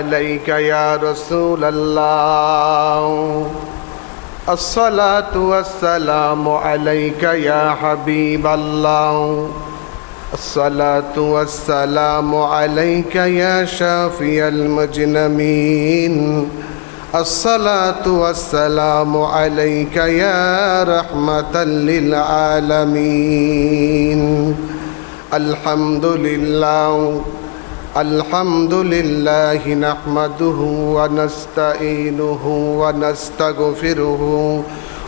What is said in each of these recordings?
عليك يا رسول الله الصلاة والسلام عليك يا حبيب الله الصلاة والسلام عليك يا شافي المجنمين الصلاة والسلام عليك يا رحمة للعالمين الحمد لله نحمده ونستعينه ونستغفره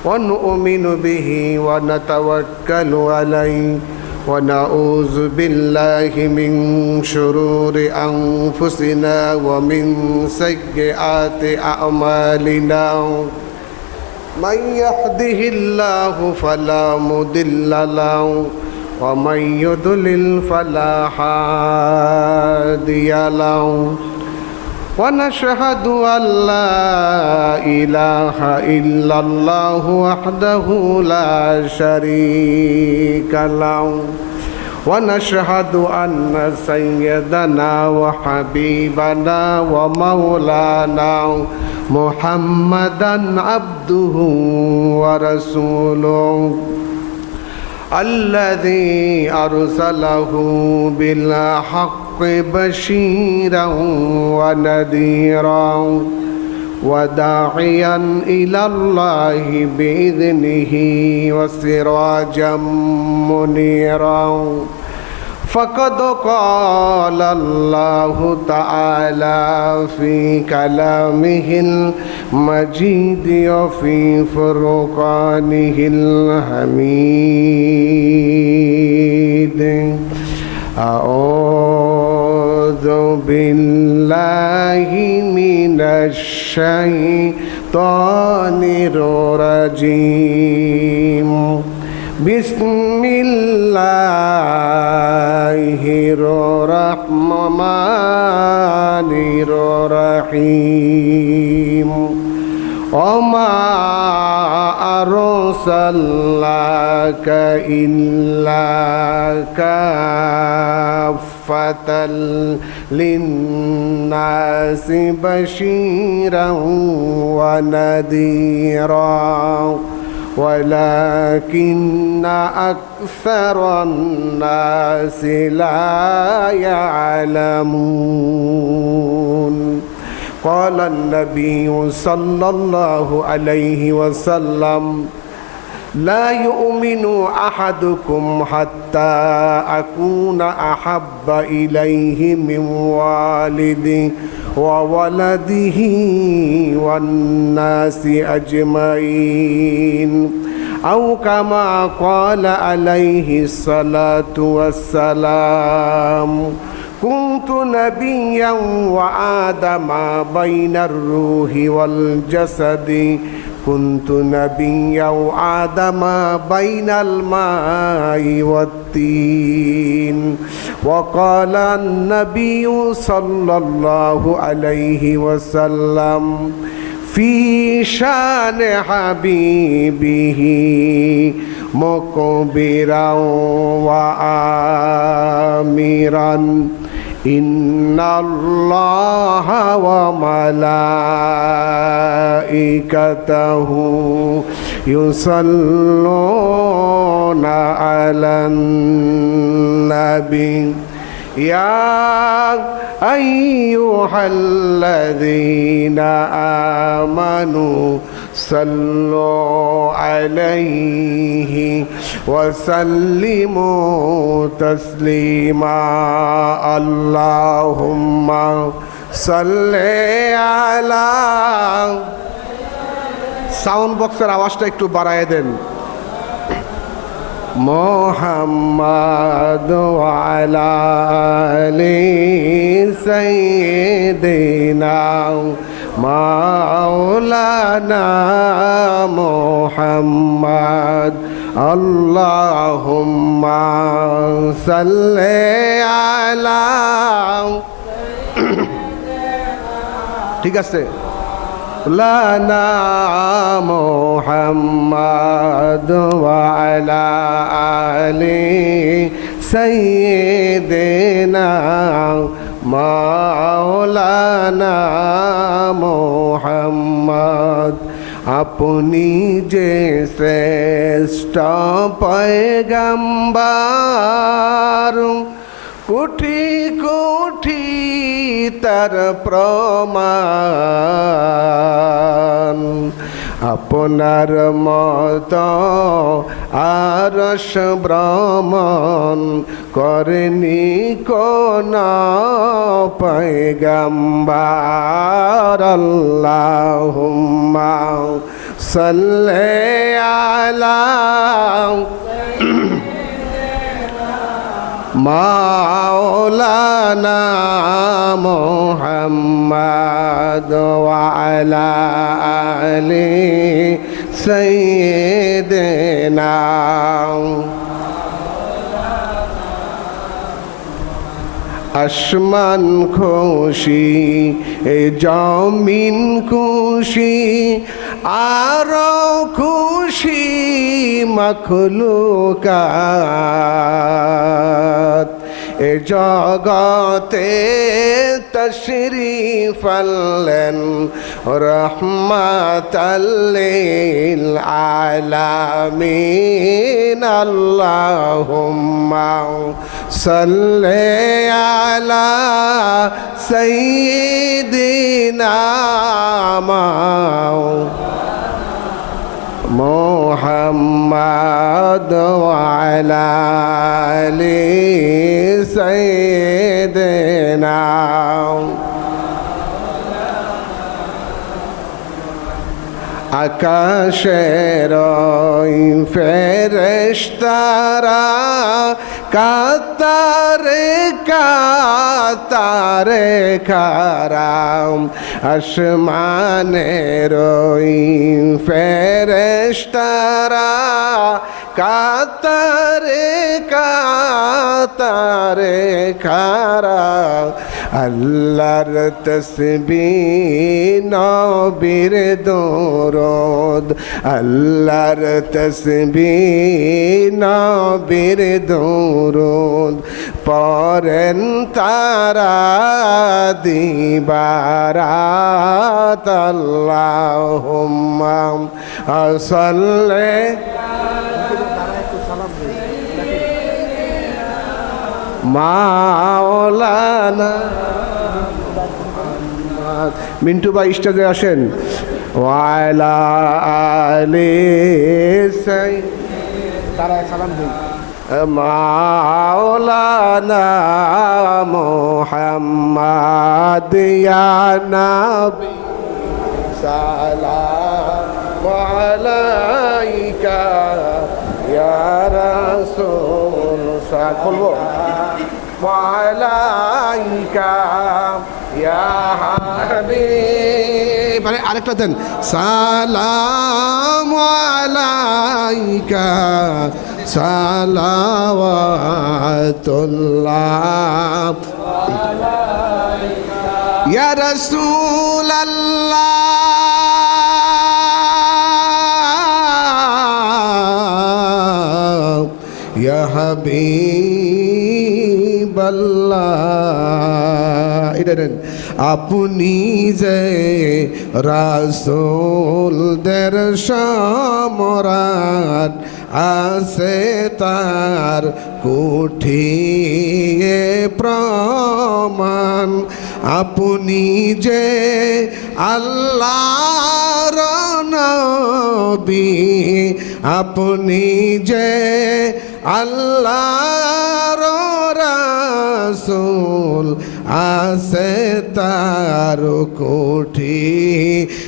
ونؤمن به ونتوكل عليه ونعوذ بالله من شرور أنفسنا ومن سيئات أعمالنا من يهده الله فلا مضل له ومن يضلل فلا هادي له ونشهد أن لا إله إلا الله وحده لا شريك له ونشهد أن سيدنا وحبيبنا ومولانا محمدا عبده ورسوله الذي أرسله بالحق بشيرا ونذيرا وداعيا إلى الله بإذنه وسراجا منيرا فقد قال الله تعالى في كلامه المجيد وفي فرقانه الحميد أعوذ بالله من الشيطان الرجيم بسم الله الرحمن الرحيم وما أرسلناك إلا كافة للناس بشيرا ونذيرا ولكن أكثر الناس لا يعلمون قال النبي صلى الله عليه وسلم لا يؤمن أحدكم حتى أكون أحب إليه من والده وولده والناس أجمعين أو كما قال عليه الصلاة والسلام كنت نبيا وآدم بين الروح والجسد كنت نبيا وآدم بين الماء والطين وقال النبي صلى الله عليه وسلم في شان حبيبه مخبرا وآمرا إن الله وملائكته يصلون على النبي يا أيها الذين آمنوا صلوا عليه وسلموا تسليما اللهم صل على sound বক্সের আওয়াজটা একটু বাড়ায় দেন মোহাম্মদ ওয়া আলা আলি সাইয়্যিদিনা মাওলানা মুহাম্মদ আল্লাহুম্মা সাল্লি আলা ঠিক আছে লানা মুহাম্মদ ওয়া আলা আলি সাইয়্যিদিনা মাওলানা মাওলানা মোহাম্মদ আপনি যে শ্রেষ্ঠ পয়গম্বর কোটি কোটি তার প্রমাণ আপনার মত আরশ ভ্রমণ করেনি কোন পয়গম্বর আল্লাহুম্মা সাল্লি আলা মাওলানা মুহাম্মদ ওয়া আলা আলি সাইয়্যিদিনা আসমান খুশি এ জমিন খুশি আরো খুশি মখলুকাত এ জগতে তশরিফ আনলেন রহমাতাল লিল আলামিন আল্লাহুম্মা সাল্লি আলা সাইয়্যিদিনা মুহাম্মদ ওয়া আলা আলি সাইয়্যিদিনা আকাশের ফেরেশতারা কাতারে কাতারে খারাম আসমানের ফেরেশতারা কাতারে কাতারে খারা আল্লাহর তসবিহ নবীর দরুদ আল্লাহর তসবিহ নবীর দরুদ পড়েন তারা দিবারাত আল্লাহুম্মা সাল্লি মাওলানা মিন্টু ভাই স্টেজে আসেন ওয়ালা আলি সাই তারা সালাম দিন মাওলানা মুহাম্মদ ইয়া নবী সালাম আলাইকা ইয়া রাসূল বলবো ওয়ালাইকা ইয়া হাবিব আরেকটা দেন সালাম আলাইকা সালাওয়াতুল্লাহ ইয়া রাসূলাল্লাহ ইয়া হাবিবাল্লাহ এটা দেন আপনি যে রাসূলদের সম্রাট আছে তার কুঠিয়ে প্রমাণ আপনি যে আল্লাহর নবী আপনি যে আল্লাহর রাসূল আছে তার কোঠি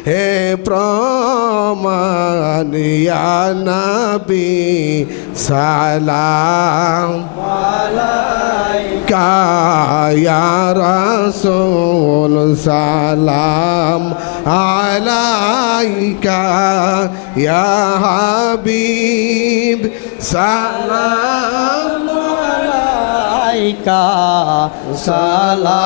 হে প্রমাণ ইয়া নবী সালাম আলাইকা ইয়া রাসূল সালাম আলাইকা ইয়া হাবিব সালাম আলাইকা সালাওয়াতুল্লাহ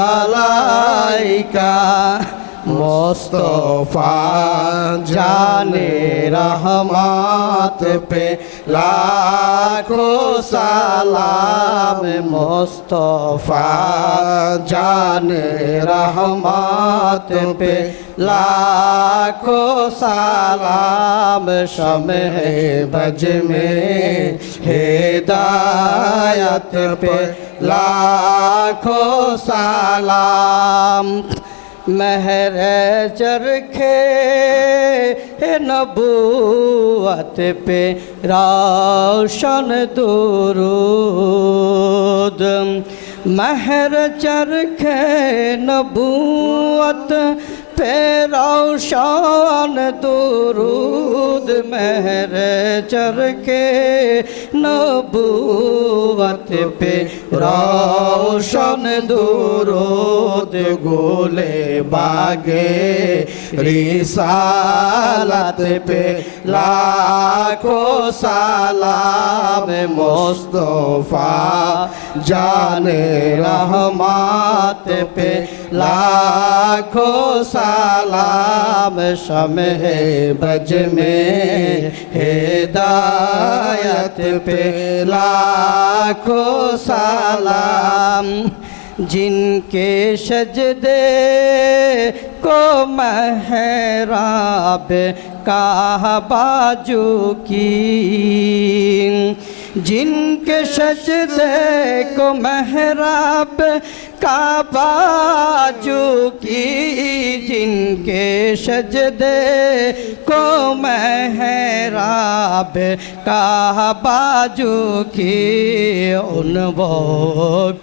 আলাইকা মুস্তাফা জানে রহমত पे लाखों सलाम मुस्तफा जाने रहमत पे लाखों सलाम शम्ह बज में हिदायत पे लाखों सलाम महर चरखे नबूवत पे रोशन दुरूद महर चरखे नबूवत पे रोशन दुरूद महर चरखे नबूवत पे रोशन दुरूद गोले बागे रिसालत पे लाखों सलाम मुस्तफा जाने रहमत पे लाखों सलाम शम्ह बज में हिदायत पे लाखों सलाम जिनके सजदे को महराब काबाजू की जिनके सजदे को महराब काबाजू की जिनके सजदे को महराब काबाजू की उन वो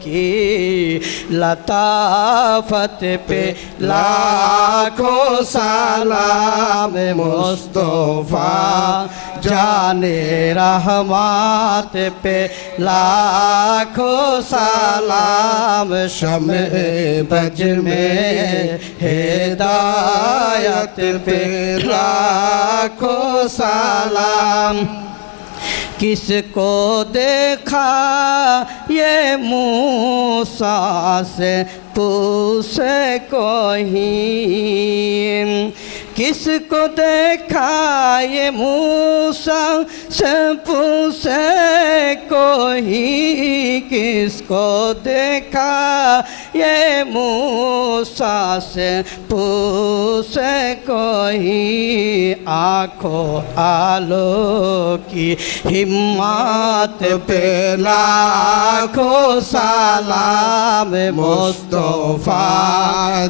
की लताफत पे लाखों सलाम मुस्तफा जाने रहमत पे लाखों सलाम शम्ह बज में हिदायत पे लाखों सलाम किसको देखा ये मूसा से पूछे कोई किसको देखा ये मूसा से पूछे कोई किसको देखा ये मूसा से पूछे कोई आँखों आलो की हिम्मत पे लाखों सलाम मुस्तफा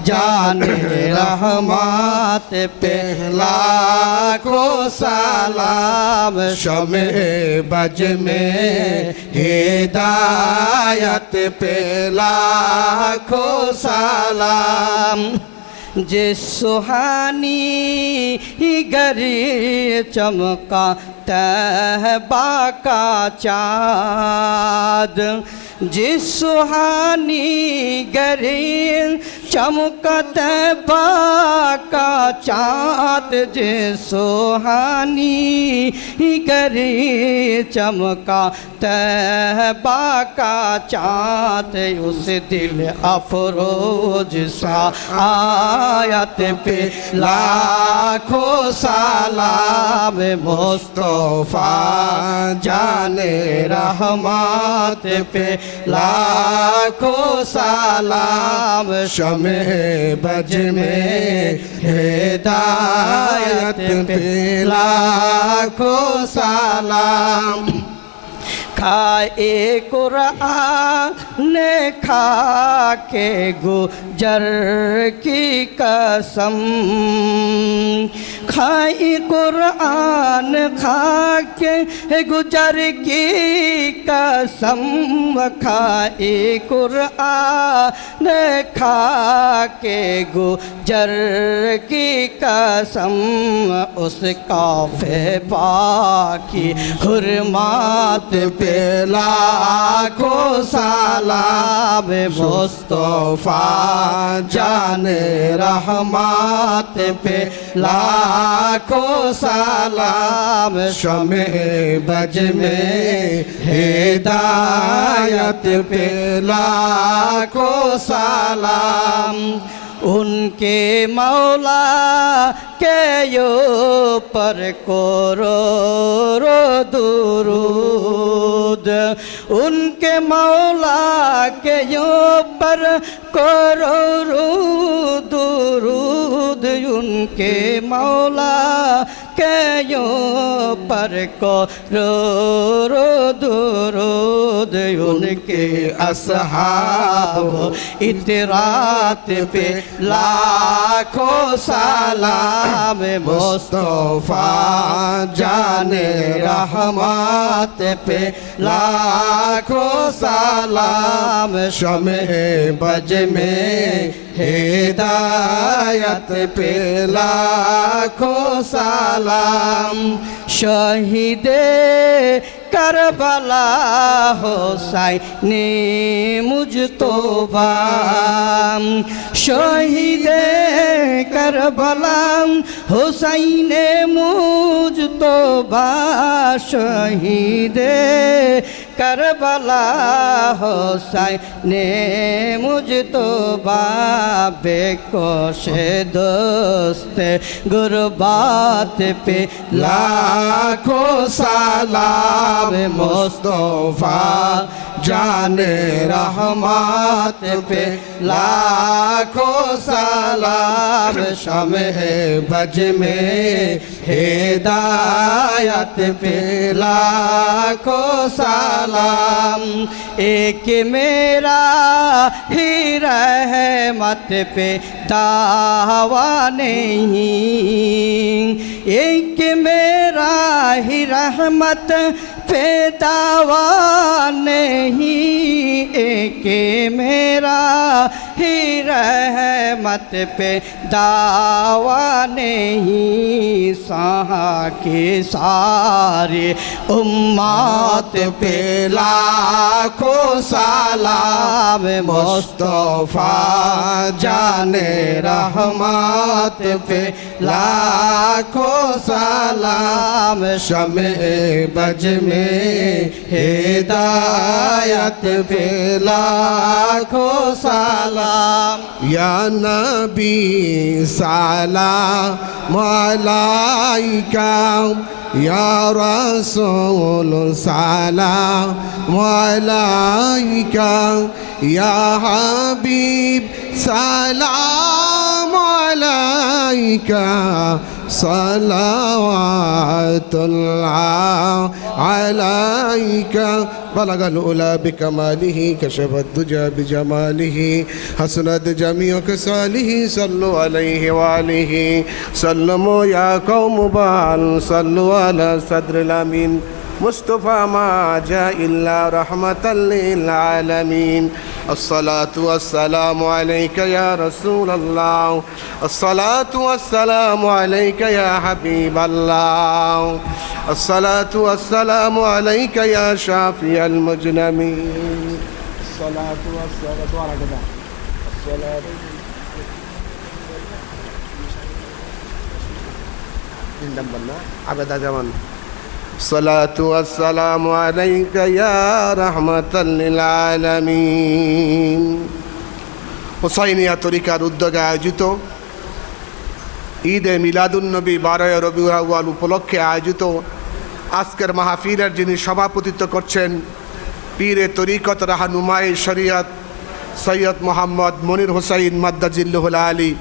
जाने रहमत पे लाखों सलाम शम्ह बज में हिदायत पे लाखों सलाम जिस सुहानी गरी चमका तहबा का चाँद जिस सुहानी गरी चमका तहबा का चाँद जिस सुहानी गरी चमका तहबा का चाँद उस दिल अफरोज सा आयत पे लाखों सलाम मुस्तफा जाने रहमत पे लाखों सलाम शम्ह बज में हिदायत पे लाखों सलाम खाए कुरान खा के गुजर की कसम खाए कुरान खा के गुजर की कसम खाए कुरान खा के गुजर की कसम उस काफे पाकी हुर्मात पे लाखों सलाम मुस्तफा जाने रहमत पे लाखों सलाम शम्ह बज में हिदायत पे लाखों सलाम उनके मौला के ऊपर करो दुरूद उनके मौला के ऊपर करो दुरूद उनके मौला के ऊपर करो दुरूद उनके असहाब इतरात पे लाखों सलाम मुस्तफा जाने रहमत पे लाखों सलाम शमे बज में हिदायत पे लाखों सलाम शहीदे करबला हुसैन मुजतबा शहीदे करबला हुसैन मुजतबा शहीदे करबला हुसैन मुजतबा बेकोशे दोस्त गुरबात पे लाखों सलाम मुस्तफा जाने रहमत पे लाखों सलाम शमे बज में हिदायत पे लाखों सलाम एक मेरा ही रहमत पे दावा नहीं एक मेरा ही रहमत पे दावा नहीं एक मेरा ही रहमत पे दावा नहीं सहा के सारे उम्मत पे लाखों सलाम मुस्तफा जाने रहमत पे लाखों सलाम शमे बज में हिदायत पे लाखों सलाम या नबी सलाम अलैका या रसूल सलाम अलैका या हबीब सलाम अलैका सलावतुल्लाह अलैका बलगल उला बिकमालिही कशफ दुजा बिजमालिही हसनत जमीउ खसालिही सल्लु अलैहि वालिही सल्लमु या कौम बाल सल्लु अला सद्रिल अमीन मुस्तफ़ा मा जा इल्ला रहमतल लिल आलमीन अस्सलातु वस्सलामु अलैका या रसूल अल्लाह अस्सलातु वस्सलामु अलैका या हबीब अल्लाह अस्सलातु वस्सलामु अलैका या शाफिअल मुजनमीन अस्सलातु वस्सलामु अलैका अस्सलातु इंदम बन्ना आबदा जवान सलातु वस्सलामु अलैका या रहमतल लिल आलमीन हुसैनिया तरीकार उद्योगे आयोजित ईद मिलादुन्नबी 12 रबिउल आव्वाल उपलक्षे आयोजित आजकेर माहफिलेर जिनि सभापतित्व करছেন पीरे तरीकत राहनुमाए शरियत सैयद मोहम्मद मनिर हुसैन मद्दाजिल्लुहुल आली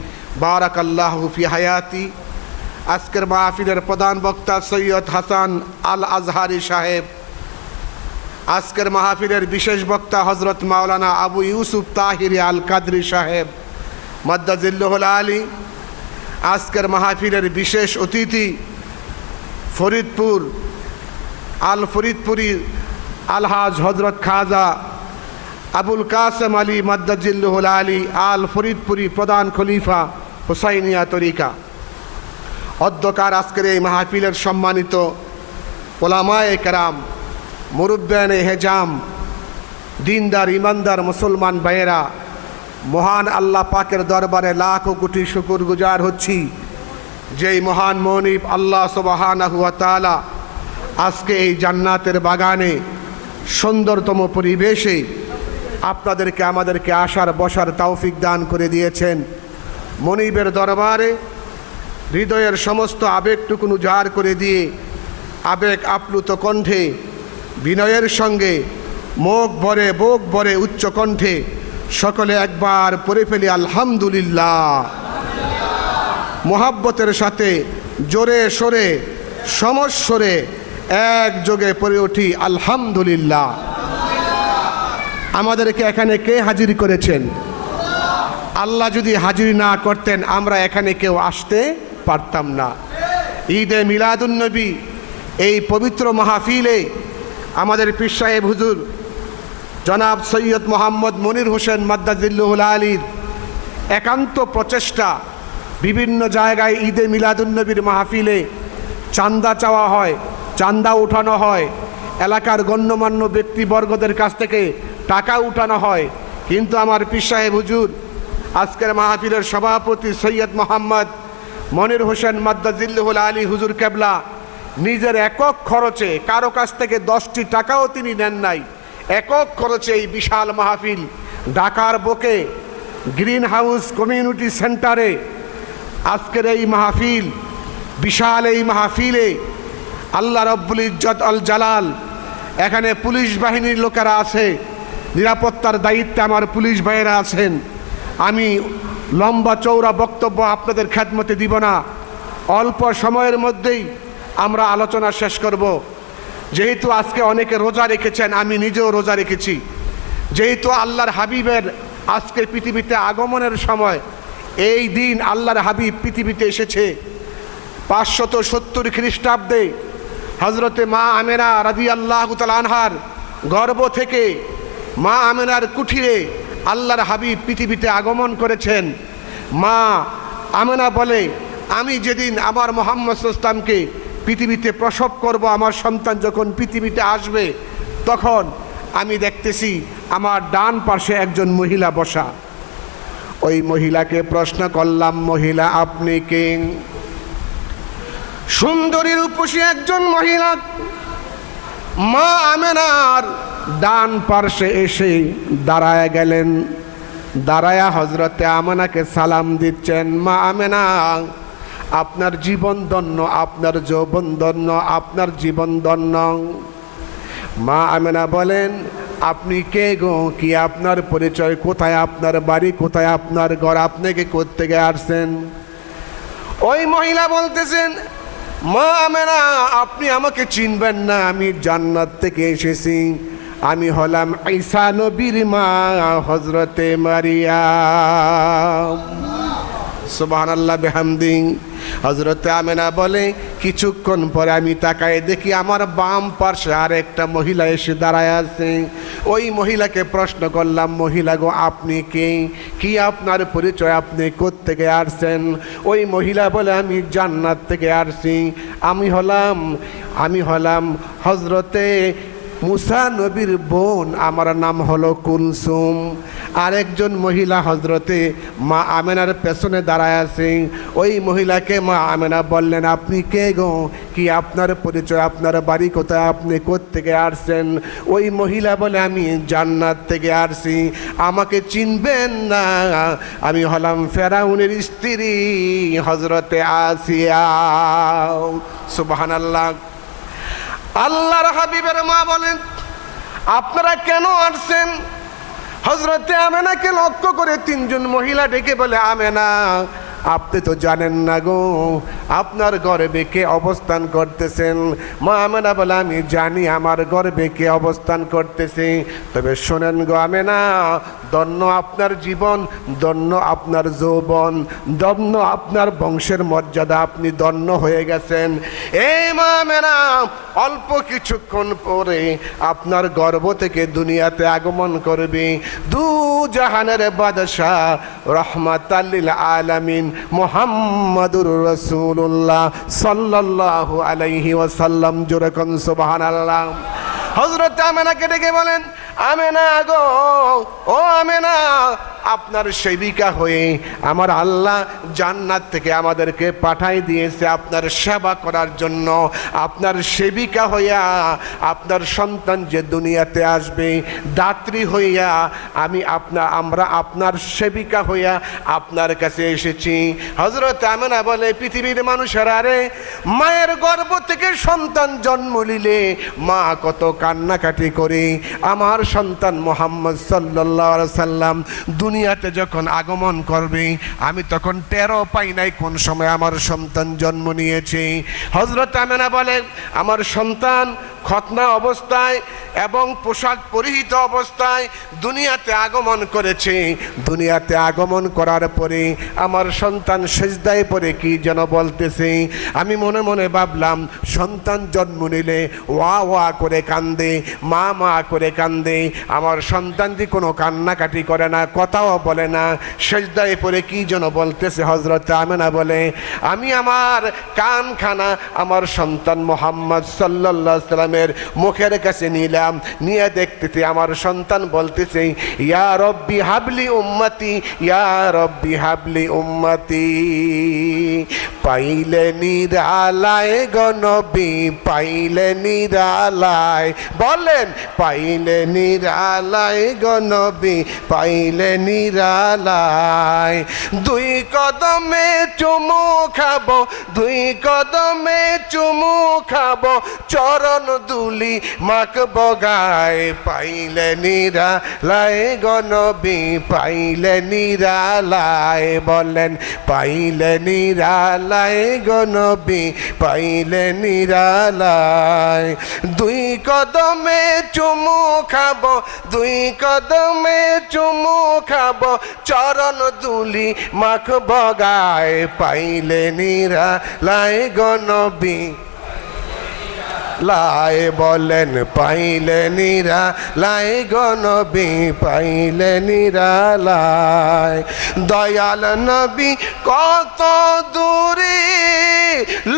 बाराकाल्लाहु फी हयाती आजकेर माहफिलेर प्रधान बक्ता सैयद हासान आल आजहारी साहेब आजकेर माहफिलेर विशेष बक्ता हजरत मौलाना आबू यूसुफ ताहिरी आल कादरी साहेब मद्दाजिल्लुहुल आली आजकेर माहफिलेर विशेष अतिथि फरीदपुर आल फरीदपुरी आलहाज हजरत खाजा आबुल कासम आली मद्दाजिल्लुहुल आली आल फरीदपुरी प्रधान खलीफा हुसैनिया तरीका अध्यकार आजकेर এই মাহফিলের সম্মানিত ওলামায়ে কেরাম মুরব্বিয়ানে হেজাম দিনদার ইমানদার মুসলমান ভাইয়েরা মহান আল্লাহ পাকের দরবারে লাখো কোটি শুকরগুজার হচ্ছি যেই মহান মনিব আল্লাহ সুবহানাহু ওয়া তাআলা আজকে এই জান্নাতের বাগানে সুন্দরতম পরিবেশে আপনাদেরকে আমাদেরকে আসার বসার তৌফিক দান করে দিয়েছেন মনিবের দরবারে হৃদয়ের সমস্ত আবেগটুকুন উজাড় করে দিয়ে আবেগ আপ্লুত কণ্ঠে বিনয়ের সঙ্গে বুক ভরে উচ্চ কণ্ঠে সকলে একবার পড়ে ফেলি আলহামদুলিল্লাহ। মোহাব্বতের সাথে জোরে সোরে সমস্বরে একযোগে পড়ে উঠি আলহামদুলিল্লাহ। আমাদেরকে এখানে কে হাজির করেছেন? আল্লাহ যদি হাজির না করতেন আমরা এখানে কেউ আসতে পারতাম না। ঈদে মিলাদুন্নবী এই পবিত্র মাহফিলে আমাদের পীর সাহেব হুজুর জনাব সৈয়দ মোহাম্মদ মনির হোসেন মাদ্দাজিল্লুহুল আলীর একান্ত প্রচেষ্টা, বিভিন্ন জায়গায় ঈদে মিলাদুন্নবীর মাহফিলে চান্দা চাওয়া হয়, চান্দা উঠানো হয়, এলাকার গণ্যমান্য ব্যক্তিবর্গদের কাছ থেকে টাকা উঠানো হয়। কিন্তু আমার পীর সাহেব হুজুর আজকের মাহফিলের সভাপতি সৈয়দ মোহাম্মদ মনির হোসেন মাদ্দাজিল্লুহুল আলী হুজুর কেবলা নিজের একক খরচে, কারো কাছ থেকে 10টি টাকাও তিনি নেন নাই, একক খরচে এই বিশাল মাহফিল ঢাকার বুকে গ্রিন হাউস কমিউনিটি সেন্টারে আজকের এই মাহফিল, বিশাল এই মাহফিলে আল্লাহ রব্বুল ইজ্জত আল জালাল, এখানে পুলিশ বাহিনীর লোকেরা আছে, নিরাপত্তার দায়িত্বে আমার পুলিশ ভাইয়েরা আছেন। আমি লম্বা চৌড়া বক্তব্য আপনাদের খেদমতে দিব না, অল্প সময়ের মধ্যেই আমরা আলোচনা শেষ করব। যেহেতু আজকে অনেকে রোজা রেখেছেন, আমি নিজেও রোজা রেখেছি। যেহেতু আল্লাহর হাবিবের আজকে পৃথিবীতে আগমনের সময়, এই দিন আল্লাহর হাবিব পৃথিবীতে এসেছে 570 খ্রিস্টাব্দে হজরতে মা আমেনা রাদিয়াল্লাহু তাআলা আনহার গর্ভ থেকে মা আমেনার কুঠিরে আল্লাহর হাবিব পৃথিবীতে আগমন করেছেন। মা আমেনা বলে, আমি যেদিন আমার মুহাম্মদ সাল্লাল্লাহু আলাইহি ওয়াসাল্লামকে পৃথিবীতে প্রসব করব, আমার সন্তান যখন পৃথিবীতে আসবে, তখন আমি দেখতেছি আমার ডান পাশে একজন মহিলা বসা। ওই মহিলাকে প্রশ্ন করলাম, মহিলা আপনি কে? সুন্দরী রূপসী একজন মহিলা মা আমেনার ডান পার্শ্বে এসে দাঁড়ায় গেলেন। দাঁড়ায়া হজরতে আমেনাকে সালাম দিচ্ছেন, মা আমেনা আপনার জীবন ধন্য, আপনার যৌবন ধন্য, আপনার জীবন ধন্য। মা আমেনা বলেন, আপনি কে গো? কি আপনার পরিচয়? কোথায় আপনার বাড়ি? কোথায় আপনার ঘর? আপনাকে কোত্থেকে আসছেন? ওই মহিলা বলতেছেন, মা আমেনা আপনি আমাকে চিনবেন না, আমি জান্নাত থেকে এসেছি, আমি হলাম ঈসা নবীর মা হযরতে মারিয়াম। সুবহানাল্লাহ বিহামদি। হযরতে আমেনা বলে, কিছুক্ষণ পরে আমি তাকায় দেখি আমার বাম পাশে আর একটা মহিলা এসে দাঁড়ায় আছে। ওই মহিলাকে প্রশ্ন করলাম, মহিলা গো আপনি কে? কি আপনার পরিচয়? আপনি কোত্থেকে আসছেন? ওই মহিলা বলে, আমি জান্নাত থেকে আসছি, আমি হলাম হযরতে মুসা নবীর বোন, আমার নাম হলো কুলসুম। আরেকজন মহিলা হজরতে মা আমেনার পেছনে দাঁড়ায় আছে। ওই মহিলাকে মা আমেনা বললেন, আপনি কে গো? কি আপনার পরিচয়? আপনার বাড়ি কোথায়? আপনি কোত্থেকে আসছেন? ওই মহিলা বলে, আমি জান্নাত থেকে আসছি, আমাকে চিনবেন না, আমি হলাম ফেরাউনের স্ত্রী হজরতে আসিয়া। সুবহানাল্লাহ। আল্লাহর হাবিবের মা বলেন, আপনারা কেন আসছেন? হযরতে আমেনাকে লক্ষ্য করে 3 জন মহিলা ডেকে বলে, আমেনা আপনি তো জানেন না গো আপনার গর্ভে কে অবস্থান করতেছেন। মা আমেনা বলে, আমি জানি আমার গর্ভে কে অবস্থান করতেছে, তবে শোনেন গো আমেনা, ধন্য আপনার জীবন, ধন্য আপনার যৌবন, ধন্য আপনার বংশের মর্যাদা, আপনি ধন্য হয়ে গেছেন। এই মা আমেনা, অল্প কিছুক্ষণ পরে আপনার গর্ভ থেকে দুনিয়াতে আগমন করবে দু জাহানের বাদশাহ রহমাতাল লিল আলামিন মুহাম্মাদুর রাসূলুল্লাহ সাল্লাল্লাহু আলাইহি ওয়াসাল্লাম। জোরে কোন সুবহানাল্লাহ। হযরত আমেনাকে ডেকে বলেন, আমেনা গো, ও আমেনা, আপনার সেবিকা হয়ে আমার আল্লাহ জান্নাত থেকে আমাদেরকে পাঠাই দিয়েছে আপনার সেবা করার জন্য। আপনার সেবিকা হইয়া আপনার সন্তান যে দুনিয়াতে আসবে, দাত্রী হইয়া আমরা আপনার সেবিকা হইয়া আপনার কাছে এসেছি। হযরত আমেনা বলে, পৃথিবীর মানুষেরা রে, মায়ের গর্ভ থেকে সন্তান জন্ম নিলে মা কত কান্নাকাটি করে। আমার সন্তান মুহাম্মদ সাল্লাল্লাহু আলাইহি সাল্লাম দুনিয়াতে যখন আগমন করবে, আমি তখন টেরও পাই নাই কোন সময় আমার সন্তান জন্ম নিয়েছে। হযরত আমেনা বলে, আমার সন্তান খতনা অবস্থায় এবং পোশাক পরিহিত অবস্থায় দুনিয়াতে আগমন করেছে। দুনিয়াতে আগমন করার পরে আমার সন্তান সেজদায় পড়ে কি যেন বলতেছে। আমি মনে মনে ভাবলাম, সন্তান জন্ম নিলে ওয়া ওয়া করে কান্দে, মা মা করে কান্দে। আমার সন্তানটি কোনো কান্নাকাটি করে না, কথাও বলে না, সেজদায় পড়ে কি যেন বলতেছে। হযরত আমেনা বলে, আমি আমার কানখানা আমার সন্তান মুহাম্মদ সাল্লাল্লাহু আলাইহি সাল্লামের মুখের কাছে নিলাম, নিয়ে দেখতেছি আমার সন্তান বলতেছে, ইয়া রব্বি হাবলি উম্মতি, ইয়া রব্বি হাবলি উম্মতি। পাইলে নিরালায় গো নবী, পাইলে নিরালায়, বলেন পাইলে নিরালায় গো নবী, পাইলে নিরালায়। দুই কদমে চুমু খাবো, দুই কদমে চুমু খাবো, চরণ দুলি মাখবো গায়। পাইলে নিরালায় গো নবী, পাইলে নিরালায়, বলেন পাইলে নিরালায় গো নবী, পাইলে নিরালায়। দুই কদমে চুমু খাবো, দুই কদমে চুমু খাবো, চরণ দুলি মাখবো গায়। পাইলে নিরালায় গো নবী, লাই, বলেন পাইলে নিরালায় গো নবী, পাইলে নিরালায়। দয়াল নবী কত দূরে,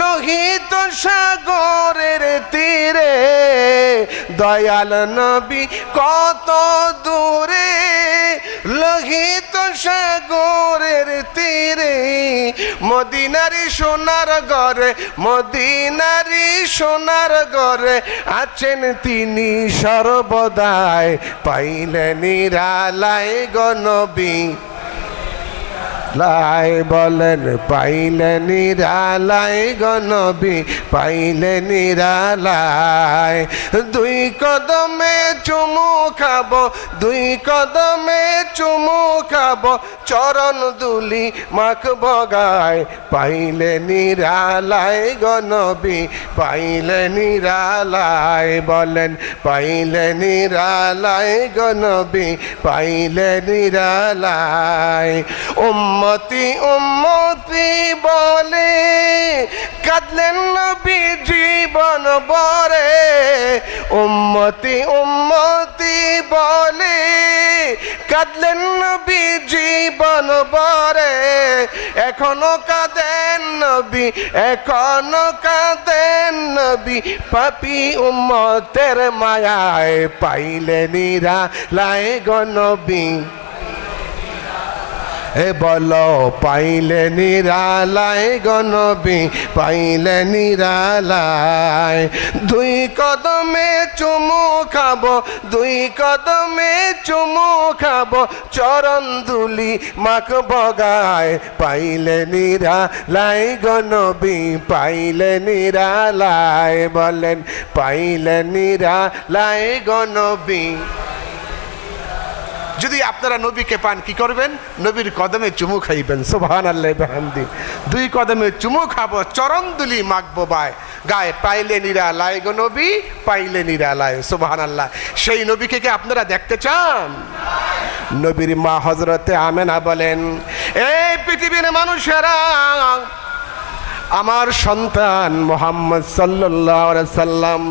লোহিত সাগরের তীরে। দয়াল নবী কত দূরে, লোহিত সাগরের তীরে। মদিনারি সোনার ঘরে, মদিনারি সোনার ঘরে আছেন তিনি সর্বদাই। পাইলে নিরালায় গো নবী, লাই, বলেন পাইলে নিরালায় গো নবী, পাইলে নিরালায়। দুই কদমে চুমু খাবো, দুই কদমে চুমু খাবো, চরণ দুলি মাখবো গায়। পাইলে নিরালায় গো নবী, পাইলে নিরালায়, বলেন পাইলে নিরালায় গো নবী, পাইলে নিরালায়। উম্মতি উম্মতি বলে কাঁদলেন নবী জীবন ভরে। উম্মতি উম্মতি বলে কাঁদলেন নবী জীবন ভরে। এখনো কাঁদেন নবী, এখনো কাঁদেন নবী, পাপী উম্মতের মায়ায়। পাইলে নিরালায় গো নবী, এ বলো পাইলে নিরালায় গো নবী, পাইলে নিরালায়। দুই কদমে চুমু খাবো, দুই কদমে চুমু খাবো, চরণ দুলি মাখবো গায়। পাইলে নিরালায় গো নবী, পাইলে নিরালায়, বলেন পাইলে নিরালায় গো নবী। যদি আপনারা নবীকে পান কি করবেন? নবীর কদমে চুমু খাইবেন। সুবহানাল্লাহ বিহামদি। দুই কদমে চুমু খাবো, চরণ দুলি মাখবো গায়ে। পাইলে নিরালায় গো নবী, পাইলে নিরালায়। সুবহানাল্লাহ। সেই নবীকে কি আপনারা দেখতে চান? নবীর মা হযরতে আমেনা বলেন, এই পৃথিবীর মানুষেরা, আমার সন্তান মুহাম্মদ সাল্লাল্লাহু আলাইহি সাল্লাম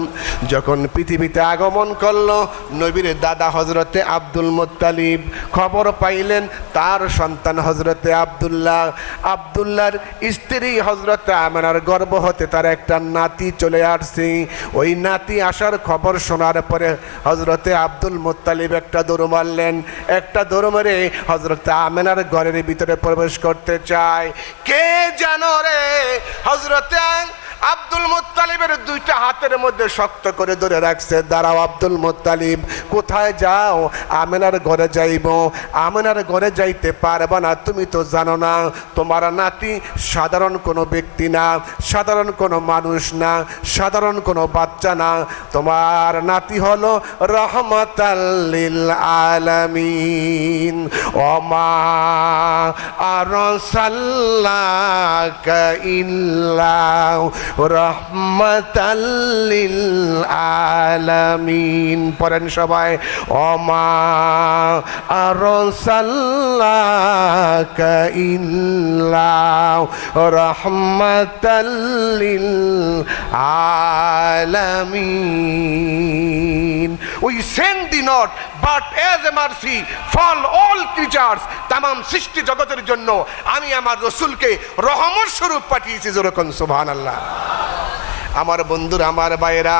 যখন পৃথিবীতে আগমন করলো, নবীর দাদা হযরতে আব্দুল মুত্তালিব খবর পাইলেন তার সন্তান হযরতে আব্দুল্লাহর স্ত্রী হযরতে আমেনার গর্ভ হতে তার একটা নাতি চলে আসছে। ওই নাতি আসার খবর শোনার পরে হযরতে আব্দুল মুত্তালিব একটা দৌড় মারলেন। একটা দৌড় মেরে হযরতে আমেনার ঘরের ভিতরে প্রবেশ করতে চায়। কে জানো রে, হযরতে আব্দুল মুত্তালিবের দুইটা হাতের মধ্যে শক্ত করে ধরে রাখছে। দাঁড়াও আব্দুল মুত্তালিব, কোথায় যাও? আমেনার ঘরে যাইব। আমেনার ঘরে যাইতে পারবা না, তুমি তো জানো না তোমার নাতি সাধারণ কোনো ব্যক্তি না, সাধারণ কোনো মানুষ না, সাধারণ কোনো বাচ্চা না। তোমার নাতি হলো রহমাতাল লিল আলামিন। ওমা আরসালনাকা ইল্লা রাহমাতাল লিল আলামিন। পড়েন সবাই, ওমা আরসালনাকা ইল্লা রাহমাতাল লিল আলামিন। We send thee not but as a mercy for all creatures। তামাম সৃষ্টি জগতের জন্য আমি আমার রসুলকে রহমত স্বরূপ পাঠিয়েছি। যেরকম সুবহানাল্লাহ। আমার বন্ধুরা, আমার ভাইয়েরা,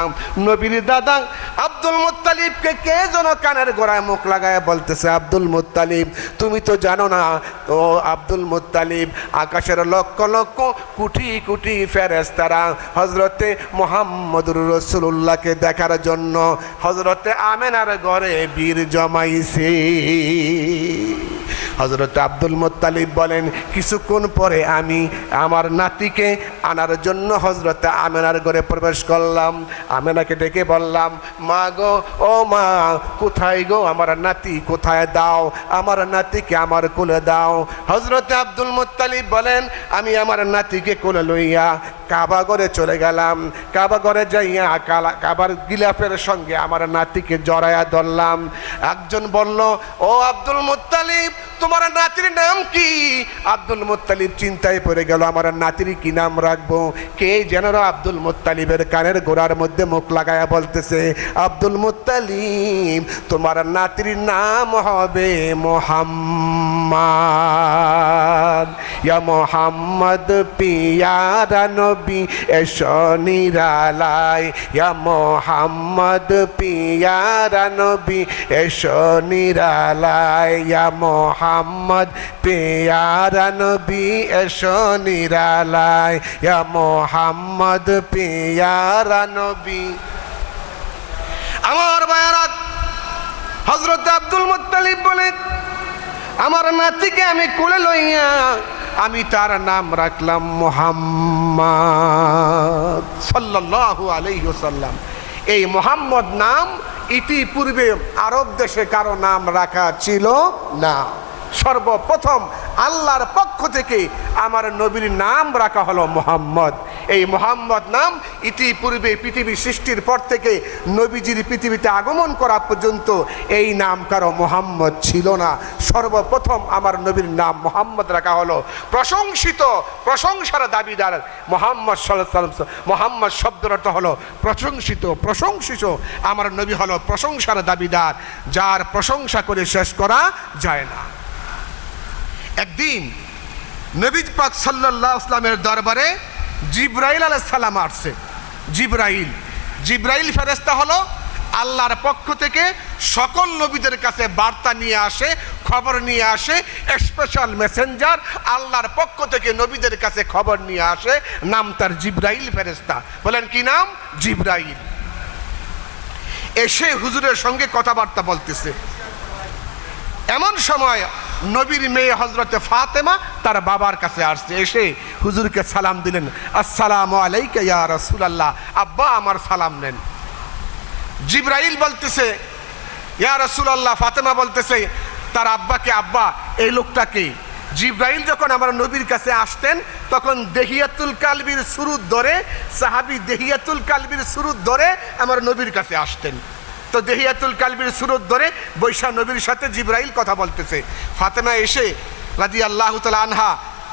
নবীর দাদা আব্দুল মুত্তালিবকে কে যেন কানের গোড়ায় মুখ লাগায় বলতেছে, আব্দুল মুত্তালিব তুমি তো জানো না, ও আব্দুল মুত্তালিব আকাশের লক্ষ লক্ষ কোটি কোটি ফেরেশতারা হযরতে মুহাম্মদুর রাসূলুল্লাহকে দেখার জন্য হযরতে আমেনার ঘরে বীর জমাইছে। হযরত আব্দুল মুত্তালিব বলেন, কিছুক্ষণ পরে আমি আমার নাতিকে আনার জন্য হযরতে আমেনার ঘরে প্রবেশ করলাম। আমেনাকে ডেকে বললাম, মা গো, ও মা, কোথায় গো? আমার নাতি কোথায়? দাও আমার নাতিকে আমার কোলে দাও। হযরতে আব্দুল মুত্তালিব বলেন, আমি আমার নাতিকে কোলে লইয়া কাবা ঘরে চলে গেলাম। কাবা ঘরে যাইয়া কাবার গিলাফের সঙ্গে আমার নাতিকে জড়াইয়া ধরলাম। একজন বলল, ও আব্দুল মুত্তালিব তোমার নাতির নাম কি? আব্দুল মুত্তালিব চিন্তায় পড়ে গেল, আমার নাতির কি নাম রাখবো? কে যেন আব্দুল মুত্তালিবের কানের গোড়ার মধ্যে মুখ লাগায়া বলতেছে, আব্দুল মুত্তালিব তোমার নাতির নাম হবে মুহাম্মদ। ইয়া মুহাম্মদ পিয়ারা নবী এসো নিরালায়। ইয়া মুহাম্মদ পিয়ারা নবী এসো নিরালায়। ইয়া মুহাম্মদ পিয়ারা নবী এসো নিরালায়। ইয়া মুহাম্মদ পিয়ারা নবী। আমার ভাইয়েরা, হযরত আব্দুল মুত্তালিব বলে, আমার নাতিকে আমি কোলে লইয়া আমি তার নাম রাখলাম মুহাম্মদ সাল্লাল্লাহু আলাইহি ওয়াসাল্লাম। এই মুহাম্মদ নাম ইতিপূর্বে আরব দেশে কারো নাম রাখা ছিল না। সর্বপ্রথম আল্লাহর পক্ষ থেকে আমার নবীর নাম রাখা হলো মুহাম্মদ। এই মুহাম্মদ নাম ইতিপূর্বে পৃথিবী সৃষ্টির পর থেকে নবীজির পৃথিবীতে আগমন করা পর্যন্ত এই নাম কারো মুহাম্মদ ছিল না। সর্বপ্রথম আমার নবীর নাম মুহাম্মদ রাখা হলো। প্রশংসিত, প্রশংসার দাবিদার মুহাম্মদ সাল্লাল্লাহু আলাইহি ওয়াসাল্লাম। মুহাম্মদ শব্দের অর্থ হলো প্রশংসিত, প্রশংসিত। আমার নবী হলো প্রশংসার দাবিদার, যার প্রশংসা করে শেষ করা যায় না। একদিন নবী পাক সাল্লাল্লাহু আলাইহি ওয়াসাল্লামের দরবারে জিবরাইল আলাইহিস সালাম আসছে। জিবরাইল ফেরেশতা হলো আল্লাহর পক্ষ থেকে সকল নবীদের কাছে বার্তা নিয়ে আসে, খবর নিয়ে আসে। স্পেশাল মেসেঞ্জার, আল্লাহর পক্ষ থেকে নবীদের কাছে খবর নিয়ে আসে। নাম তার জিবরাইল ফেরেশতা। বলেন কি নাম? জিবরাইল। এসে হুজুরের সঙ্গে কথাবার্তা বলতেছে। এমন সময় নবীর মেয়ে হযরতে ফাতেমা তার বাবার কাছে আসছে। এসে হুজুরকে সালাম দিলেন, আসসালামু আলাইকা ইয়া রাসূলুল্লাহ। আব্বা আমার সালাম নেন। জিবরাইল বলতেছে, ইয়া রাসূলুল্লাহ। ফাতেমা বলতেছে তার আব্বাকে, আব্বা এই লোকটাকে। জিবরাইল যখন আমার নবীর কাছে আসতেন তখন দেহিয়াতুল কালবির সুরুত ধরে, সাহাবী দেহিয়াতুল কালবির সুরুত ধরে আমার নবীর কাছে আসতেন। তো দেহিয়াতুল কালবির সুরত ধরে বৈশা নবীর সাথে জিবরাইল কথা বলতেছে। ফাতেমা এসে রাদিয়াল্লাহু তাআলা আনহা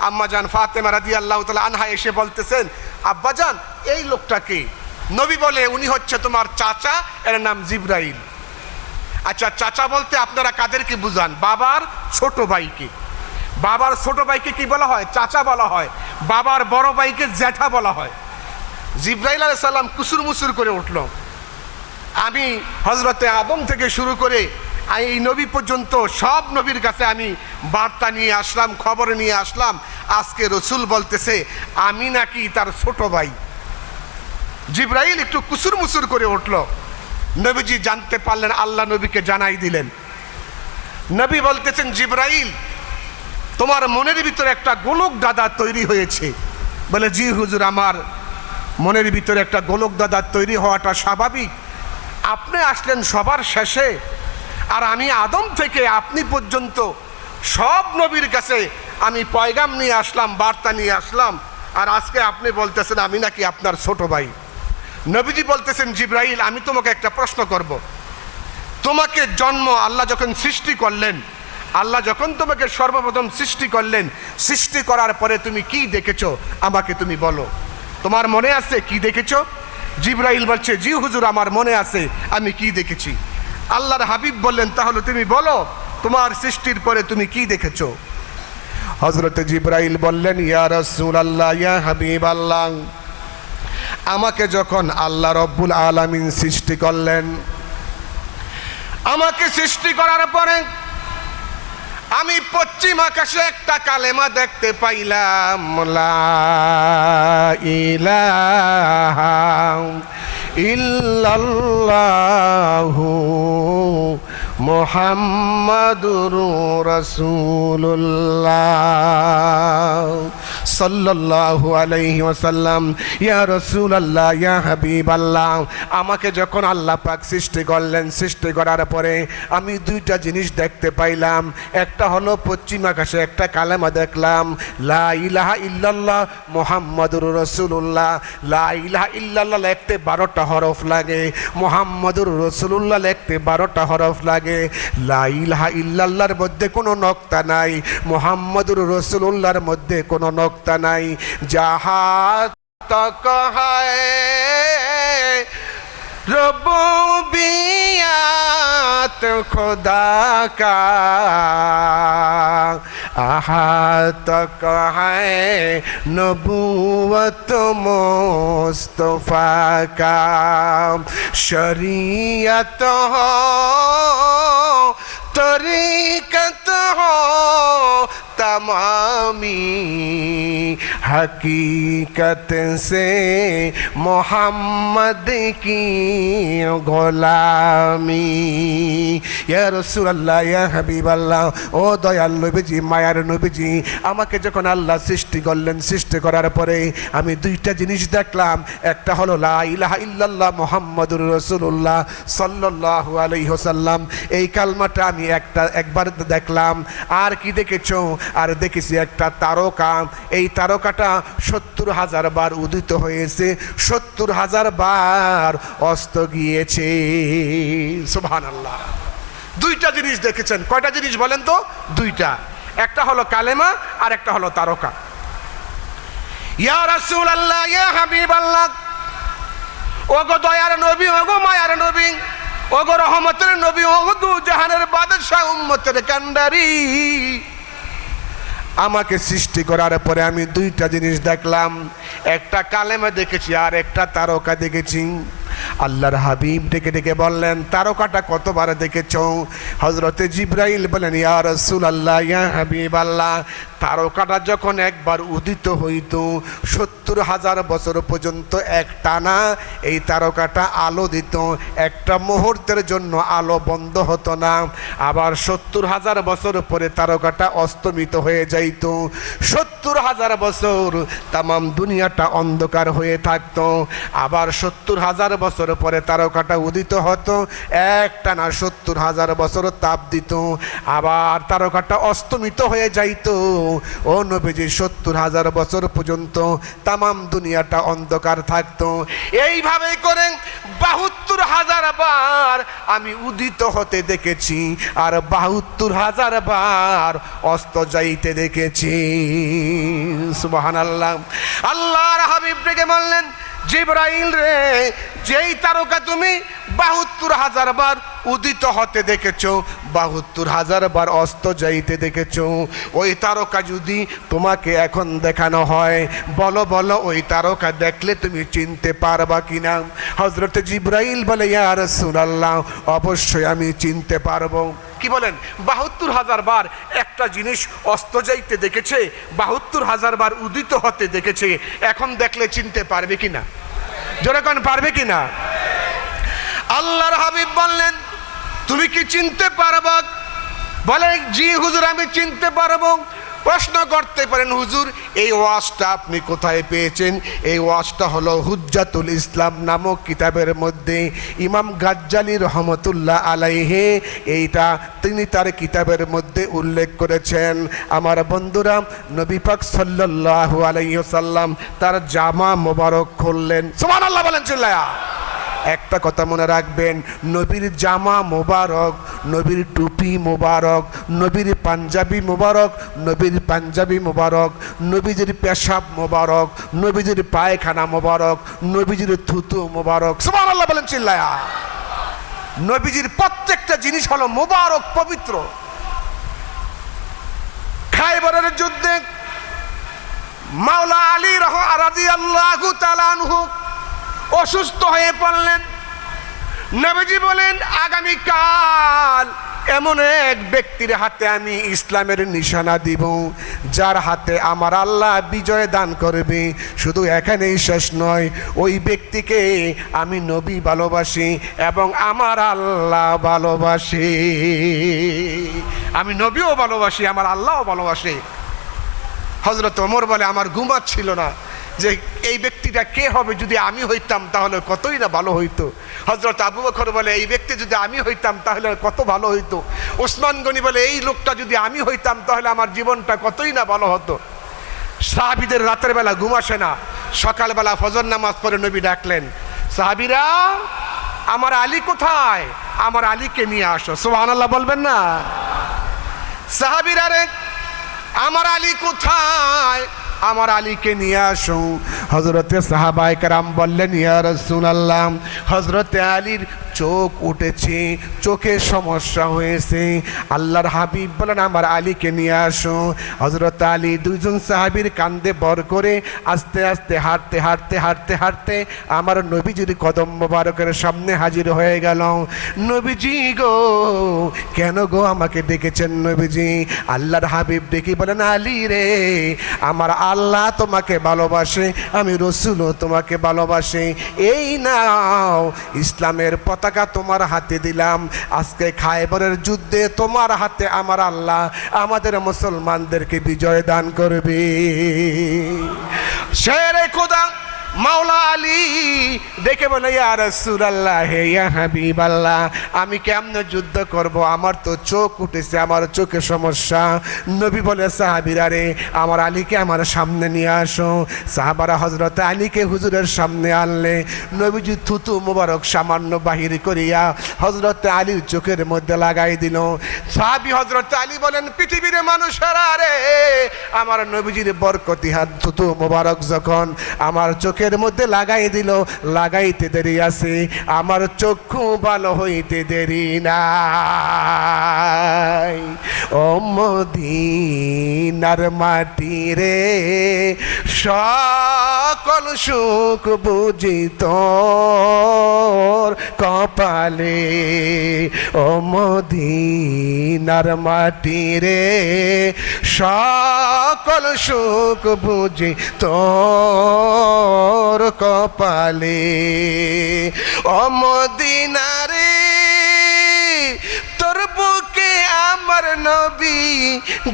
আম্মাজান ফাতেমা রাদিয়াল্লাহু তাআলা আনহা এসে বলতেছেন, আব্বাজান এই লোকটাকে? নবী বলে, উনি হচ্ছে তোমার চাচা, এর নাম জিবরাইল। আচ্ছা, চাচা বলতে আপনারা কাদেরকে বুঝান? বাবার ছোট ভাইকে। বাবার ছোট ভাইকে কি বলা হয়? চাচা বলা হয়। বাবার বড় ভাইকে জ্যাঠা বলা হয়। জিবরাইল আলাইহিস সালাম কুসুর মুসুর করে উঠল, আমি হযরতে আদম থেকে শুরু করে এই নবী পর্যন্ত সব নবীর কাছে আমি বার্তা নিয়ে আসলাম, খবর নিয়ে আসলাম। আজকে রসুল বলতেছে আমি নাকি তার ছোট ভাই। জিবরাইল একটু কুসুর মুসুর করে উঠল। নবীজি জানতে পারলেন, আল্লাহ নবীকে জানাই দিলেন। নবী বলতেছেন, জিবরাইল তোমার মনের ভিতরে একটা গোলক দাদা তৈরি হয়েছে। বলে, জি হুজুর, আমার মনের ভিতরে একটা গোলক দাদা তৈরি হওয়াটা স্বাভাবিক। আপনি আসলেন সবার শেষে, আর আমি আদম থেকে আপনি পর্যন্ত সব নবীর কাছে আমি পয়গাম নিয়ে আসলাম, বার্তা নিয়ে আসলাম, আর আজকে আপনি বলতেছেন আমি নাকি আপনার ছোট ভাই। নবীজি বলতেছেন, জিবরাইল আমি তোমাকে একটা প্রশ্ন করব। তোমাকে জন্ম আল্লাহ যখন সৃষ্টি করলেন, আল্লাহ যখন তোমাকে সর্বপ্রথম সৃষ্টি করলেন, সৃষ্টি করার পরে তুমি কি দেখেছো আমাকে তুমি বলো। তোমার মনে আছে কি দেখেছো? জিবরাইল বলছে, জি হুজুর আমার মনে আছে, আমি কি দেখেছি। আল্লাহর হাবিব বললেন, তাহলে তুমি বলো তোমার সৃষ্টির পরে তুমি কি দেখেছো। হযরত জিবরাইল বললেন, ইয়া রাসূলুল্লাহ, ইয়া হাবিবাল্লাহ, আমাকে যখন আল্লাহ রব্বুল আলামিন সৃষ্টি করলেন, আমাকে সৃষ্টি করার পরে আমি পশ্চিম আকাশে একটা কালেমা দেখতে পাইলাম, লা ইলাহা ইল্লাল্লাহু মুহাম্মাদুর রাসূলুল্লাহ সাল্লাল্লাহু আলাইহি ওয়াসাল্লাম। ইয়া রাসূলুল্লাহ, ইয়া হাবিবাল্লাহ, আমাকে যখন আল্লাহ পাক সৃষ্টি করলেন, সৃষ্টি করার পরে আমি দুইটা জিনিস দেখতে পাইলাম। একটা হলো পশ্চিম আকাশে একটা কালেমা দেখলাম, লা ইলাহা ইল্লাল্লাহ মুহাম্মাদুর রাসূলুল্লাহ। লা ইলাহা ইল্লাল্লাহ লিখতে 12টা হরফ লাগে, মুহাম্মাদুর রাসূলুল্লাহ লিখতে 12টা হরফ লাগে। লা ইলাহা ইল্লাল্লাহর মধ্যে কোনো নক্তা নাই, মুহাম্মাদুর রাসূলুল্লাহর মধ্যে কোনো নক্তা নাই। জাহাঁ তক হ্যায় রব্বুবিয়াত খুদা কা, আহা তক হ্যায় নবুয়ত মুস্তফা কা, শরিয়ত হো তরিকত হো तमामी, हकीकत से मोहम्मद की गोलामी। या रसूल अल्लाह, या हबीब अल्लाह, ও দয়াল নবীজি, মায়ার নবীজি, আমাকে যখন আল্লাহ সৃষ্টি করলেন, সৃষ্টি করার পরে আমি দুইটা জিনিস দেখলাম। একটা হলো লা ইলাহা ইল্লাল্লাহ মুহাম্মাদুর রাসূলুল্লাহ সাল্লাল্লাহু আলাইহি ওয়াসাল্লাম, এই কালমাটা আমি একবার দেখলাম। আর কি দেখেছো? আর দেখেছি একটা তারকা, এই তারকাটা 70,000 বার উদিত হয়েছে, 70,000 বার অস্ত গিয়েছে। সুবহানাল্লাহ। দুইটা জিনিস দেখেছেন। কয়টা জিনিস বলেন তো? দুইটা। একটা হলো কালেমা আর একটা হলো তারকা। ইয়া রাসূলুল্লাহ, ইয়া হাবিবাল্লাহ, ওগো দয়ার নবী, ওগো মায়ার নবী, ওগো রহমতের নবী, ওগো দু জাহানের বাদশা, উম্মতের কান্ডারি, আমাকে সৃষ্টি করার পরে আমি দুইটা জিনিস দেখলাম। একটা কালেমা দেখেছি আর একটা তারকা দেখেছি। আল্লাহর হাবিব ডেকে ডেকে বললেন, তারকাটা কতবার দেখেছ? হযরতে জিবরাইল বলেন, ইয়া রাসূলুল্লাহ, ইয়া হাবিবাল্লাহ, তারকাটা যখন একবার উদিত হইত 70,000 বছর পর্যন্ত এক টানা এই তারকাটা আলো দিত, একটা মুহূর্তের জন্য আলো বন্ধ হতো না। আবার 70,000 বছর পরে তারকাটা অস্তমিত হয়ে যাইত। 70,000 বছর তামাম দুনিয়াটা অন্ধকার হয়ে থাকতো। আবার 70,000 বছর পরে তারকাটা উদিত হতো, একটানা 70,000 বছর তাপ দিত। আবার তারকাটা অস্তমিত হয়ে যাইত। ও নবীজি, 70,000 বছর পর্যন্ত তামাম দুনিয়াটা অন্ধকার থাকতো। এইভাবে করে 72 ৭২,০০০ বার আমি উদিত হতে দেখেছি, আর ৭২,০০০ বার অস্ত যাইতে দেখেছি। সুবহানাল্লাহ। আল্লাহর হাবিব ডেকে বললেন, জিবরাইল রে, যেই তারকা তুমি ৭২,০০০ বার উদিত হতে দেখেছো, ৭২,০০০ বার অস্ত যাইতে দেখেছো, ওই তারকা যদি তোমাকে এখন দেখানো হয়, বলো বলো ওই তারকা দেখলে তুমি চিনতে পারবা কিনা? হযরত জিবরাইল বলে, ইয়া রাসূলুল্লাহ, অবশ্যই আমি চিনতে পারবো। কি বলেন? ৭২,০০০ বার একটা জিনিস অস্ত যাইতে দেখেছে, ৭২,০০০ বার উদিত হতে দেখেছে, এখন দেখলে চিনতে পারবে কিনা? জোরে কোন পারবে কিনা? আল্লাহর হাবিব বললেন, তুমি কি চিনতে পারবা? বলে, জি হুজুর, আমি চিনতে পারবো। প্রশ্ন করতে পারেন, হুজুর এই ওয়াজটা আপনি কোথায় পেয়েছেন? এই ওয়াজটা হলো হুজ্জাতুল ইসলাম নামক কিতাবের মধ্যে ইমাম গাজ্জালী রহমতুল্লাহ আলাইহি এইটা তিনি তার কিতাবের মধ্যে উল্লেখ করেছেন। আমার বন্ধুরা, নবী পাক সাল্লাল্লাহু আলাইহি ওয়াসাল্লাম তার জামা মোবারক খুললেন। সুবহানাল্লাহ বলেন চিল্লায়া। একটা কথা মনে রাখবেন, নবীর জামা মোবারক, নবীর টুপি মোবারক, নবীর পাঞ্জাবি মোবারক, নবীর পাঞ্জাবি মোবারক, নবীজির পেশাব মোবারক, নবীজির পায়খানা মোবারক, নবীজির থুতু মোবারক। সুবহানাল্লাহ বলেন চিল্লায়া। নবীজির প্রত্যেকটা জিনিস হলো মোবারক, পবিত্র। খায়বরের যুদ্ধে মাওলা আলী রাদিয়াল্লাহু তাআলা আনহু অসুস্থ হয়ে পড়লেন। নবীজি বলেন, আগামীকাল এমন এক ব্যক্তির হাতে আমি ইসলামের নিশানা দিব, যার হাতে আমার আল্লাহ বিজয় দান করবে। শুধু এখানেই শেষ নয়, ওই ব্যক্তিকে আমি নবী ভালোবাসি এবং আমার আল্লাহ ভালোবাসি। আমি নবীও ভালোবাসি, আমার আল্লাহও ভালোবাসে। হযরত ওমর বলে, আমার ঘুমাচ্ছিল না যে এই ব্যক্তিটা কে হবে, যদি আমি হইতাম তাহলে কতই না ভালো হইতো। হযরত আবু বকর বলে, এই ব্যক্তি যদি আমি হইতাম তাহলে কত ভালো হইতো। ওসমান গনি বলে, এই লোকটা যদি আমি হইতাম তাহলে আমার জীবনটা কতই না ভালো হতো। সাহাবীদের রাতের বেলা ঘুম আসে না, সকালবেলা ফজর নামাজ পড়ে নবী ডাকলেন, সাহাবীরা আমার আলী কোথায়? আমার আলীকে নিয়ে আসো। সুবহানাল্লাহ বলবেন না? সাহাবীরা রে, আমার আলী কোথায়? আমার আলীকে নিয়ে আসো। হযরতে সাহাবায়ে কেরাম বললেন, ইয়া রাসূলুল্লাহ, হযরতে আলীর চোখ উঠেছে, চোখে সমস্যা হয়েছে। আল্লাহর হাবিব বলেন, আমার আলীকে নিয়ে আসো। হযরত আলী দুইজন সাহাবীর কাঁধে ভর করে আস্তে আস্তে হাঁটতে হাঁটতে হাঁটতে হাঁটতে আমার নবীজির কদম মোবারকের সামনে হাজির হয়ে গেল। নবীজি গো, কেন গো আমাকে ডেকেছেন নবীজি? আল্লাহর হাবিব ডেকে বলেন, আলী রে, আমার আল্লাহ তোমাকে ভালোবাসে, আমি রাসূলও তোমাকে ভালোবাসে। এই নাও ইসলামের পতাকা তোমার হাতে দিলাম। আজকে খায়বরের যুদ্ধে তোমার হাতে আমার আল্লাহ আমাদের মুসলমানদেরকে বিজয় দান করবে। শেরে খোদা মাওলা আলী দেখে বলে, ইয়া রাসূলুল্লাহ, ইয়া হাবিবাল্লাহ, আমি কেমনে যুদ্ধ করব? আমার তো চোখ উঠেছে, আমার চোখে সমস্যা। নবী বলে, সাহাবীরা রে, আমার আলীকে আমার সামনে নিয়ে আসো। সাহাবারা হযরত আলীকে হুজুরের সামনে আনলে নবীজি থুতু মোবারক সামান্য বাহির করিয়া হযরত আলীর চোখের মধ্যে লাগাই দিল। সাহাবী হযরত আলী বলেন, পৃথিবীর মানুষেরা রে, আমার নবীজির বরকতি হাত থুতু মোবারক যখন আমার চোখের মধ্যে লাগাই দিল, লাগাইতে দেরি আছে, আমার চক্ষু ভালো হইতে দেরি নাই। ও মদিনার মাটি রে, সকল সুখ বুঝি তোর কপালে। ও মদিনার মাটি রে, সকল সুখ বুঝি তোর কপালে। ও মদিনা রে, তোর বুকে আমার নবী,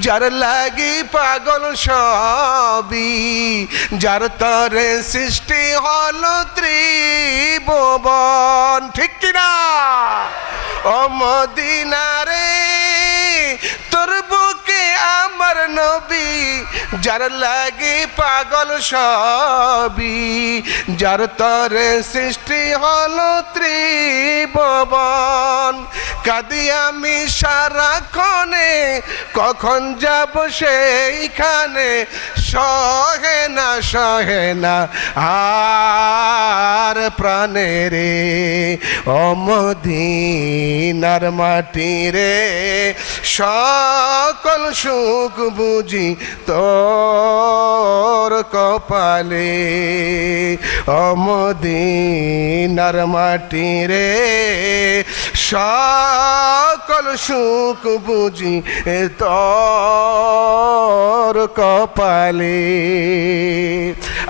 যার লাগি পাগল সবই, যার তরে সৃষ্টি হলো ত্রিভুবন। ঠিক কিনা? ও মদিনা রে, তোর বুকে আমার নবী, যার লাগে পাগল সবই, যার তরে সৃষ্টি হলো ত্রিভুবন। কাঁদি আমি সারাক্ষণে, কখন যাব সেইখানে, সহে না আর প্রাণে রে, ও মদিনার মাটি রে, সকল সুখ বুঝি তোর কপালে, ও মদিনার মাটি রে, সকল সুখ বুঝি তোর কপালে।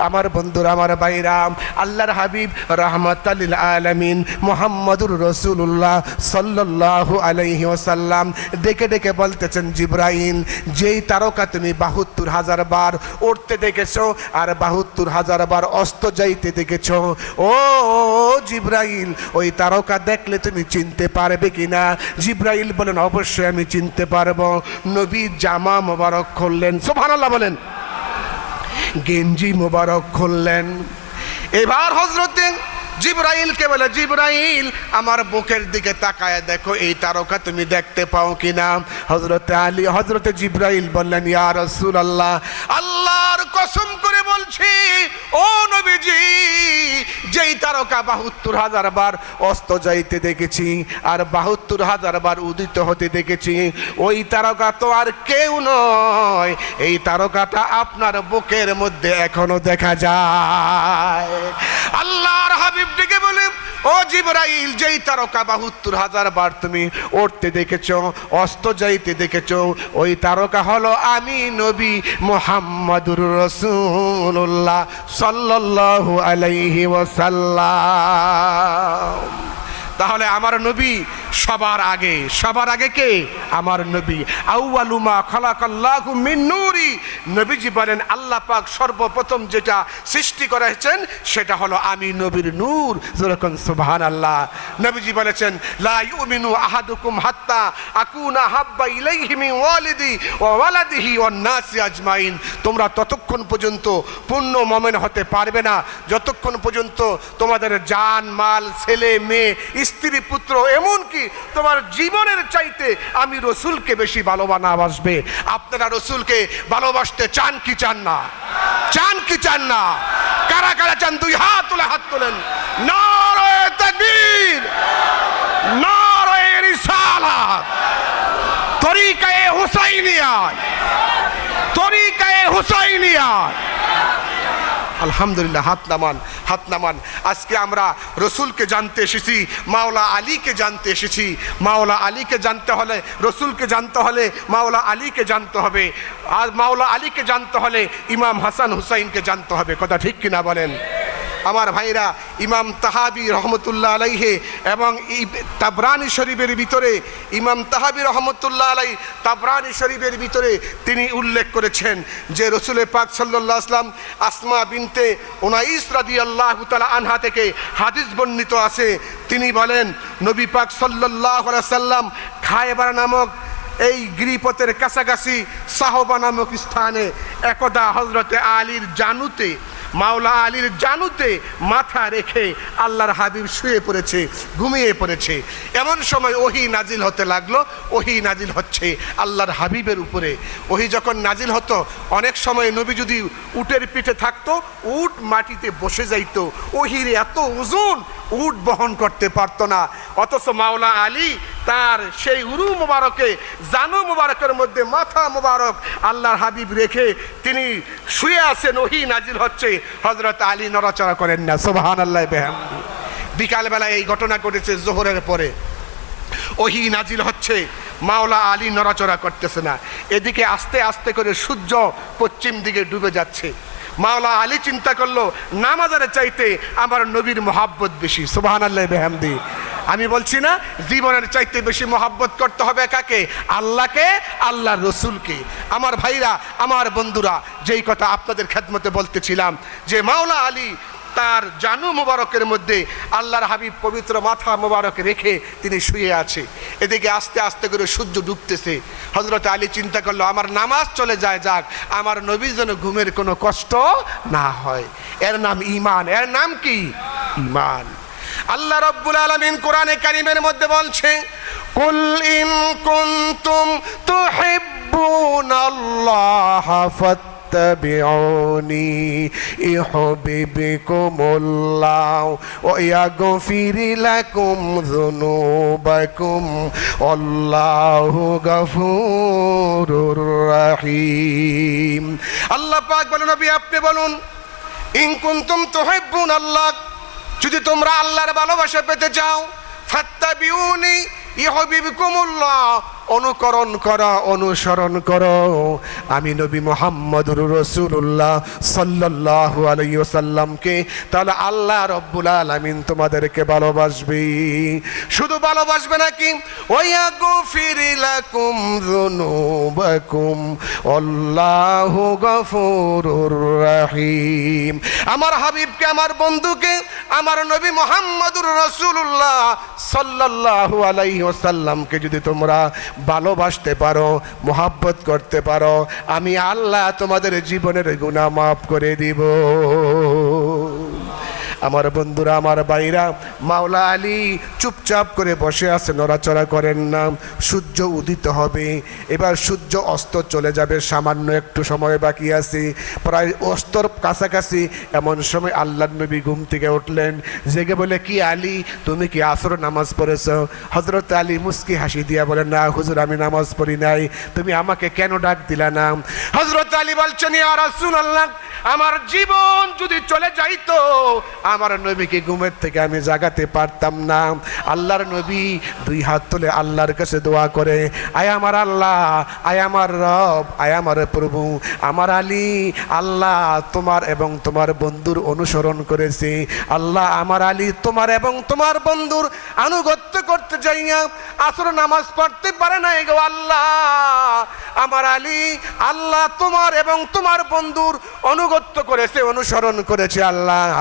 আমার বন্ধুরা, আমার ভাইরাম, আল্লাহর হাবিব রাহমাতাল লিল আলামিন মুহাম্মদুর রাসূলুল্লাহ সাল্লাল্লাহু আলাইহি ওয়াসাল্লাম ডেকে ডেকে বলতেছেন, জিবরাইল, যেই তারকা তুমি ৭২,০০০ বার উঠতে দেখেছো আর ৭২,০০০ বার অস্ত যাইতে দেখেছো, ও জিবরাইল, ওই তারকা দেখলে তুমি চিনতে পারবে কিনা? জিবরাইল বলেন, অবশ্যই আমি চিনতে পারবো। নবী জামা মোবারক খুললেন, সুবহানাল্লাহ বলেন, গেঞ্জি মোবারক খুললেন। এবার হযরতে জিবরাইলকে বলে, জিবরাইল, আমার বুকের দিকে তাকায় দেখো, এই তারকা তুমি দেখতে পাও কিনা? হযরতে জিবরাইল বললেন, ইয়া রাসূলুল্লাহ, আল্লাহর কসম করে বলছি, ও নবীজি, যেই তারকা ৭২,০০০ বার অস্ত যাইতে দেখেছি আর ৭২,০০০ বার উদিত হতে দেখেছি, ওই তারকা তো আর কেউ নয়, এই তারকাটা আপনার বুকের মধ্যে এখনো দেখা যায়। আল্লাহর হাবিব ডেকে বলে, ও জিবরাইল, যেই তারকা ৭২,০০০ বার তুমি উঠতে দেখেছো, অস্ত যাইতে দেখেছো, ওই তারকা হলো আমি নবী মুহাম্মদুর রাসূলুল্লাহ সাল্লাল্লাহু আলাইহি ওয়াসাল্লাম। তাহলে আমার নবী সবার আগে কে? আমার নবী। আউয়ালু মা খালাকাল্লাহু মিন নূরি, নবীজি বলেন, আল্লাহ পাক সর্বপ্রথম যেটা সৃষ্টি করেছেন সেটা হলো আমি নবীর নূর। যেরকম সুবহানাল্লাহ। নবীজি বলেছেন, লা ইউমিনু আহাদুকুম হাত্তা আকুনা হাব্বা ইলাইহি মিন ওয়ালিদি ওয়া ওয়ালাদিহি ওয়ান নাসি আজমাইন, তোমরা ততক্ষণ পর্যন্ত পূর্ণ মুমিন হতে পারবে না যতক্ষণ পর্যন্ত তোমাদের জান মাল, ছেলে মেয়ে, স্ত্রী পুত্র, এমনকি তোমার জীবনের চাইতে আমি রসুলকে বেশি ভালোবাসবে। আপনারা রসুলকে ভালোবাসতে চান কি চান না? চান কি চান না? কারা কারা চান? দুই হাত তুলে হাত তোলেন। নারায়ে তাকবীর, নারায়ে রিসালাত, তরিকায়ে হুসাইনিয়া, তরিকায়ে হুসাইনিয়া। আলহামদুলিল্লাহ, হাত নামান, হাত নামান। আজকে আমরা রসুলকে জানতে এসেছি, মাওলা আলীকে জানতে এসেছি। মাওলা আলীকে জানতে হলে, রসুলকে জানতে হলে মাওলা আলীকে জানতে হবে, আর মাওলা আলীকে জানতে হলে ইমাম হাসান হুসাইনকে জানতে হবে। কথা ঠিক কিনা বলেন? আমার ভাইরা, ইমাম তাহাবি রহমতুল্লাহ আলাইহে এবং তাবরানি শরীফের ভিতরে, ইমাম তাহাবি রহমতুল্লাহ আলাই তাবরানি শরীফের ভিতরে তিনি উল্লেখ করেছেন যে রসুল পাক সাল্লাল্লাহু আলাইহি ওয়াসাল্লাম আসমা বিনতে উনাইস রাদিয়াল্লাহু তাআলা আনহা থেকে হাদিস বর্ণিত আছে। তিনি বলেন, নবী পাক সাল্লাল্লাহু আলাইহি ওয়াসাল্লাম খায়বার নামক এই গিরিপথের কাছাকাছি সাহবা নামক স্থানে একদা হযরতে আলীর জানুতে, মাওলা আলীর জানুতে মাথা রেখে আল্লাহর হাবিব শুয়ে পড়েছে, ঘুমিয়ে পড়েছে। এমন সময় ওহী নাজিল হতে লাগলো। ওহী নাজিল হচ্ছে আল্লাহর হাবিবের উপরে। ওহী যখন নাজিল হতো, অনেক সময় নবী যদি উটের পিঠে থাকতো, উট মাটিতে বসে যাইত। ওহীর এত ওজন, উট বহন করতে পারতো না। অথচ মাওলা আলী তার সেই উরু মুবারকে, জানু মুবারকের মধ্যে মাথা মুবারক আল্লাহর হাবিব রেখে তিনি শুয়ে আছেন। ওহী নাজিল হচ্ছে, হযরত আলী নড়াচড়া করেন না। সুবহানাল্লাহ বিহামদি। বিকালবেলা এই ঘটনা ঘটেছে জোহরের পরে। ওহী নাজিল হচ্ছে, মাওলা আলী নড়াচড়া করতেছে না। এদিকে আস্তে আস্তে করে সূর্য পশ্চিম দিকে ডুবে যাচ্ছে। মাওলা আলী চিন্তা করলো, নামাজের চাইতে আমার নবীর মহাব্বত বেশি। সুবহানাল্লাহ বিহামদি। আমি বলছি না, জীবনের চাইতে বেশি মহাব্বত করতে হবে কাকে? আল্লাহকে, আল্লাহর রসুলকে। আমার ভাইরা, আমার বন্ধুরা, যেই কথা আপনাদের খেদমতে বলতেছিলাম যে মাওলা আলী তার জানু মোবারকের মধ্যে আল্লাহর হাবিব পবিত্র মাথা মোবারক রেখে তিনি শুয়ে আছে। এদিকে আস্তে আস্তে করে সূর্য ডুবতেছে। হযরত আলী চিন্তা করলো আমার নামাজ চলে যায়, যাক, আমার নবীর যেন ঘুমের কোনো কষ্ট না হয়। এর নাম ঈমান। এর নাম কি? ঈমান। আল্লাহ রাব্বুল আলামিন কোরআনে কারীমের মধ্যে বলছে, কুল ইন কুনতুম তুহিব্বুনাল্লাহ ফাত্তাবিউনি ইউহিব্বুকুমুল্লাহ ওয়া ইয়াগফির লাকুম যুনুবাকুম আল্লাহু গফুরুর রহিম। আল্লাহ পাক বলেন, নবী আপনি বলুন, ইন কুনতুম তুহিব্বুনাল্লাহ, যদি তোমরা আল্লাহর ভালোবাসা পেতে চাও, ফাত্তাবিউনি ইউহিব্বুকুমুল্লাহ, অনুকরণ করো, অনুসরণ করো আমি নবী মুহাম্মদুর রাসূলুল্লাহ সাল্লাল্লাহু আলাইহি ওয়াসাল্লামকে, তাহলে আল্লাহ রাব্বুল আলামিন তোমাদেরকে ভালোবাসবে। শুধু ভালোবাসবে নাকি, ওয়া ইয়াগফির লাকুম যুনুবাকুম আল্লাহু গফুরুর রহিম। আমার হাবিবকে, আমার বন্ধুকে, আমার নবী মুহাম্মদুর রাসূলুল্লাহ সাল্লাল্লাহু আলাইহি ওয়াসাল্লামকে যদি তোমরা ভালোবাসতে পারো, মোহাব্বত করতে পারো, আমি আল্লাহ তোমাদের জীবনের গুনাহ মাফ করে দিব। আমার বন্ধুরা, আমার ভাইরা, মাওলা আলী চুপচাপ করে বসে আছে, নড়াচড়া করেন না। সূর্য উদিত হবে, এবার সূর্য অস্ত চলে যাবে, সামান্য একটু সময় বাকি আছে, প্রায় অস্তর কাছাকাছি। এমন সময় আল্লাহর নবী ঘুম থেকে উঠলেন, জেগে বলে, কি আলী, তুমি কি আসর নামাজ পড়েছ? হযরত আলী মুস্কি হাসি দিয়া বলেন, না হুজুর, আমি নামাজ পড়ি নাই। তুমি আমাকে কেন ডাক দিলা না? হযরত আলী বলছেন, ইয়া রাসূলুল্লাহ, আমার জীবন যদি চলে যাইতো, আমার নবীকে ঘুমের থেকে আমি জাগাতে পারতাম না। আল্লাহর নবী দুই হাত তুলে আল্লাহর কাছে দোয়া করে, আয় আমার আল্লাহ, আয় আমার রব, আয় আমার প্রভু, আমার আলী, আল্লাহ তোমার এবং তোমার বন্ধুর অনুসরণ করেছে। আল্লাহ, আমার আলী তোমার এবং তোমার বন্ধুর আনুগত্য করতে যাইয়া আসর নামাজ পড়তে পারে না গো আল্লাহ। আমার আলী, আল্লাহ তোমার এবং তোমার বন্ধুর অনুগত্য করেছে, অনুসরণ করেছে। আল্লাহ,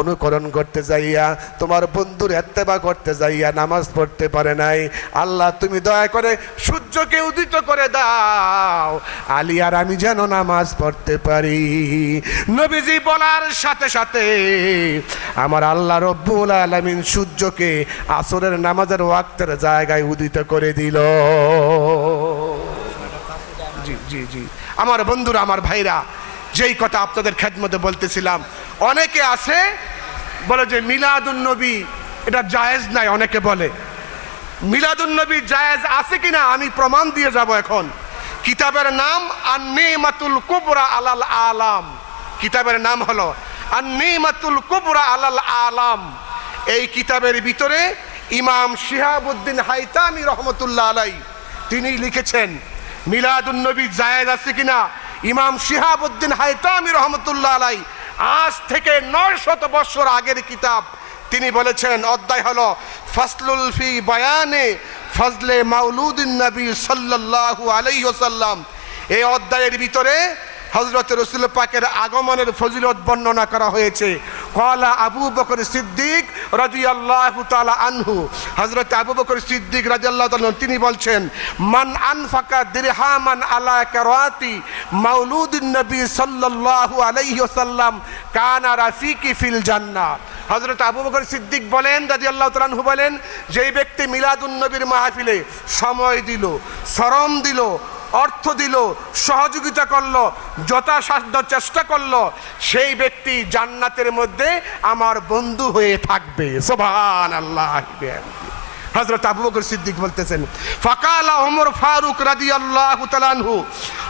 অনুকরণ করতে যাইয়া, তোমার বন্ধুর ইত্তেবা করতে যাইয়া নামাজ পড়তে পারে নাই। আল্লাহ, তুমি দয়া করে সূর্যকে উদিত করে দাও, আলী আর আমি যেন নামাজ পড়তে পারি। নবীজি বলার সাথে সাথে আমার আল্লাহ রব্বুল আলামিন সূর্যকে আসরের নামাজের ওয়াক্তের জায়গায় উদিত করে দিল। জি জি জি, আমার বন্ধুরা, আমার ভাইরা, যেই কথা আপনাদের খেদমতে বলতেছিলাম, অনেকে আছে বলে যে মিলাদুন নবী এটা জায়েজ নাই। অনেকে বলে মিলাদুন নবী জায়েজ আছে কিনা আমি প্রমাণ দিয়ে যাব এখন। কিতাবের নাম আন-নিমাতুল কুবরা আলাল আলাম। কিতাবের নাম হলো আন-নিমাতুল কুবরা আলাল আলাম। এই কিতাবের ভিতরে ইমাম শিহাবুদ্দিন হাইতামি রহমতুল্লাহ আলাই তিনি লিখেছেন মিলাদুন নবী জায়েজ আছে কিনা। ইমাম শিহাবুদ্দিন হাইতামি রহমতুল্লাহ আলাই আজ থেকে 900 বছর আগের কিতাব, তিনি বলেছেন, অধ্যায় হলো ফাসলুল ফি বায়ানে ফজলে মাউলুদিন নবী সাল্লাল্লাহু আলাইহি ওয়াসাল্লাম। এই অধ্যায়ের ভিতরে হযরত রাসূল পাকের আগমনের ফজিলত বর্ণনা করা হয়েছে। ক্বালা আবু বকর সিদ্দিক রাদিয়াল্লাহু তাআলা আনহু, হযরত আবু বকর সিদ্দিক রাদিয়াল্লাহু তাআলা তিনি বলছেন, মান আনফাকা দিরহামান আলা কারাতি মাউলুদিন নবী সাল্লাল্লাহু আলাইহি ওয়াসাল্লাম কানা রাফিকি ফিল জান্নাহ। হযরত আবু বকর সিদ্দিক বলেন রাদিয়াল্লাহু তাআলা আনহু বলেন, যেই ব্যক্তি মিলাদুন নবীর মাহফিলে সময় দিল, শ্রম দিল, অর্থ দিল, সহযোগিতা করলো, যথাসাধ্য চেষ্টা করলো, সেই ব্যক্তি জান্নাতের মধ্যে আমার বন্ধু হয়ে থাকবে। সুবহানাল্লাহ। হযরত আবু বকর সিদ্দিক বলতেছেন, ফাকালা ওমর ফারুক রাদিয়াল্লাহু তাআলা আনহু,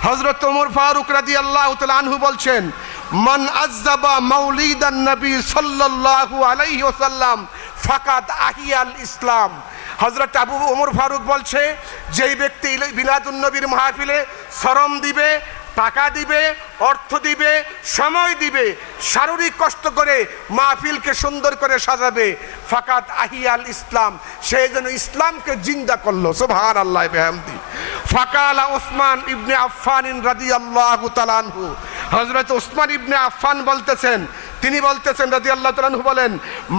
হযরত ওমর ফারুক রাদিয়াল্লাহু তাআলা আনহু বলছেন, মান আযযাবা মাউলিদান নবী সাল্লাল্লাহু আলাইহি ওয়াসাল্লাম ফাকাদ আহিয়াল ইসলাম। হযরত আবু ওমর ফারুক বলছে, যেই ব্যক্তি মিলাদুন নবীর মাহফিলে শ্রম দিবে, টাকা দিবে, অর্থ দিবে, সময় দিবে, শারীরিক কষ্ট করে মাহফিলকে সুন্দর করে সাজাবে, ফাকাত আহিয়াল ইসলাম, সে যেন ইসলামকে জিন্দা করলো। সুবহানাল্লাহ বিহামদি। ফাকালা উসমান ইবনে আফফান রাদিয়াল্লাহু তাআলা আনহু, হযরত উসমান ইবনে আফফান বলতেছেন, তিনি বলতেছেন রাদিয়াল্লাহু তাআলা আনহু বলেন,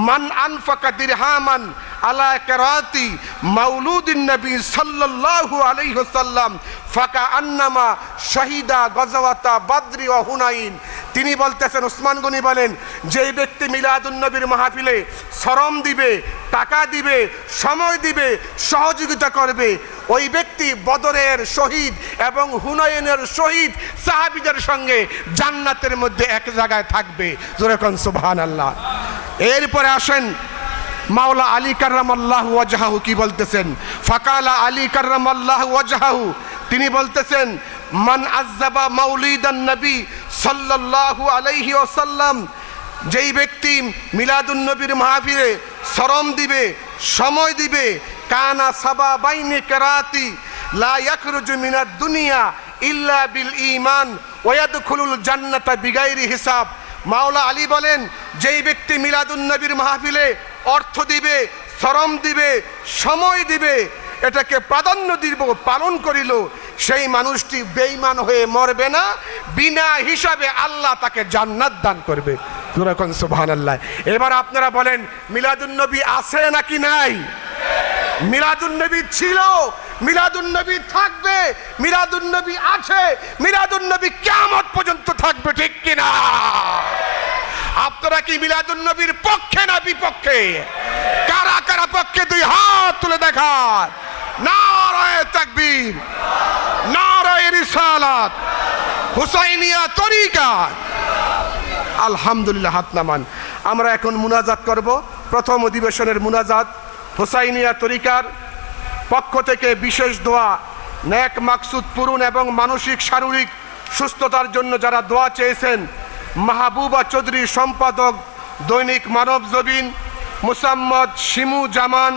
মান আনফাকা দিরহামান আলা কিরাতি মাউলুদিন নবী সাল্লাল্লাহু আলাইহি ওয়াসাল্লাম ফাকা আন্নামা শাহিদা গজওয়াতা বদরি ওয়া হুনাইন। তিনি বলতেছেন, উসমান গনি বলেন, যেই ব্যক্তি মিলাদুন নবীর মাহফিলে শ্রম দিবে, টাকা দিবে, সময় দিবে, সহযোগিতা করবে, ওই ব্যক্তি বদরের শহীদ এবং হুনাইনের শহীদ সাহাবীদের সঙ্গে জান্নাতের মধ্যে এক জায়গায় থাকবে। জোরে কোন সুবহানাল্লাহ। এরপরে আসেন মাওলা আলী কাররামাল্লাহু ওয়াজহাহু কি বলতেছেন, ফাকালা আলী কাররামাল্লাহু ওয়াজহাহু, তিনি বলতেছেন, মান আযযাবা মাউলিদান নবী সাল্লাল্লাহু আলাইহি ওয়াসাল্লাম, যেই ব্যক্তি মিলাদুন নবীর মাহফিলে শ্রম দিবে, সময় দিবে, কানা সাবা বাইনি কিরাতি লা ইয়াখরুজু মিনাদ দুনিয়া ইল্লা বিল ঈমান ওয়া ইয়াদখুলুল জান্নাতা বিগাইরি হিসাব। মাওলা আলী বলেন, যেই ব্যক্তি মিলাদুন নবীর মাহফিলে অর্থ দিবে, শ্রম দিবে, সময় দিবে, এটাকে প্রাধান্য দিব, পালন করিল, সেই মানুষটি বেঈমান হয়ে মরবে না, বিনা হিসাবে আল্লাহ তাকে জান্নাত দান করবে। সুবহানাল্লাহ। এবার আপনারা বলেন, মিলাদুন নবী আছে নাকি নাই? মিলাদুন নবী ছিল, মিলাদুন নবী থাকবে, মিলাদুন নবী আছে, মিলাদুন নবী কিয়ামত পর্যন্ত থাকবে, ঠিক কিনা? আপনারা কি মিলাদুন নবীর পক্ষে না বিপক্ষে? কারা কারা পক্ষে দুই হাত তুলে দেখান। নারায়ে তাকবীর, নারায়ে রিসালাত, হুসাইনিয়া তরিকা। আলহামদুলিল্লাহ, হাত নামান। আমরা এখন মুনাজাত করব। প্রথম অধিবেশনের মুনাজাত হুসাইনিয়া তরিকার পক্ষ থেকে বিশেষ দোয়া, নেক মাকসুদ পূরণ এবং মানসিক শারীরিক সুস্থতার জন্য যারা দোয়া চেয়েছেন, মাহবুবা চৌধুরী সম্পাদক, দৈনিক মানব জবিন, মুসাম্মদ শিমু জামান,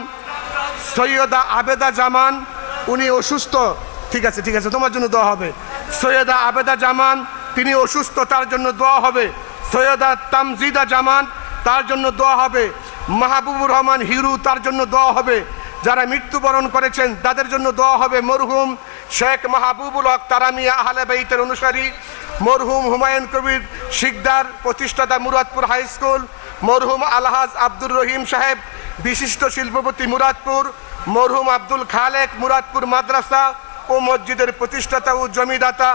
সৈয়দা আবেদা জামান, উনি অসুস্থ, ঠিক আছে ঠিক আছে, তোমার জন্য দোয়া হবে। সৈয়দা আবেদা জামান, তিনি অসুস্থ, তার জন্য দোয়া হবে। সৈয়দা তামজিদা জামান, তার জন্য দোয়া হবে। মাহবুবুর রহমান হিরু, তার জন্য দোয়া হবে। যারা মৃত্যুবরণ করেছেন তাদের জন্য দোয়া হবে। মরহুম শেখ মাহবুবুল হক তারামিয়া আহলে বাইতের অনুসারী, মরহুম হুমায়ুন কবির শিকদার, প্রতিষ্ঠাতা মুরাদপুর হাই স্কুল, মরহুম আলহাজ আব্দুর রহিম সাহেব, বিশিষ্ট শিল্পপতি মুরাদপুর, মরহুম আব্দুল খালেক, মুরাদপুর মাদ্রাসা ও মসজিদের প্রতিষ্ঠাতা ও জমিদাতা,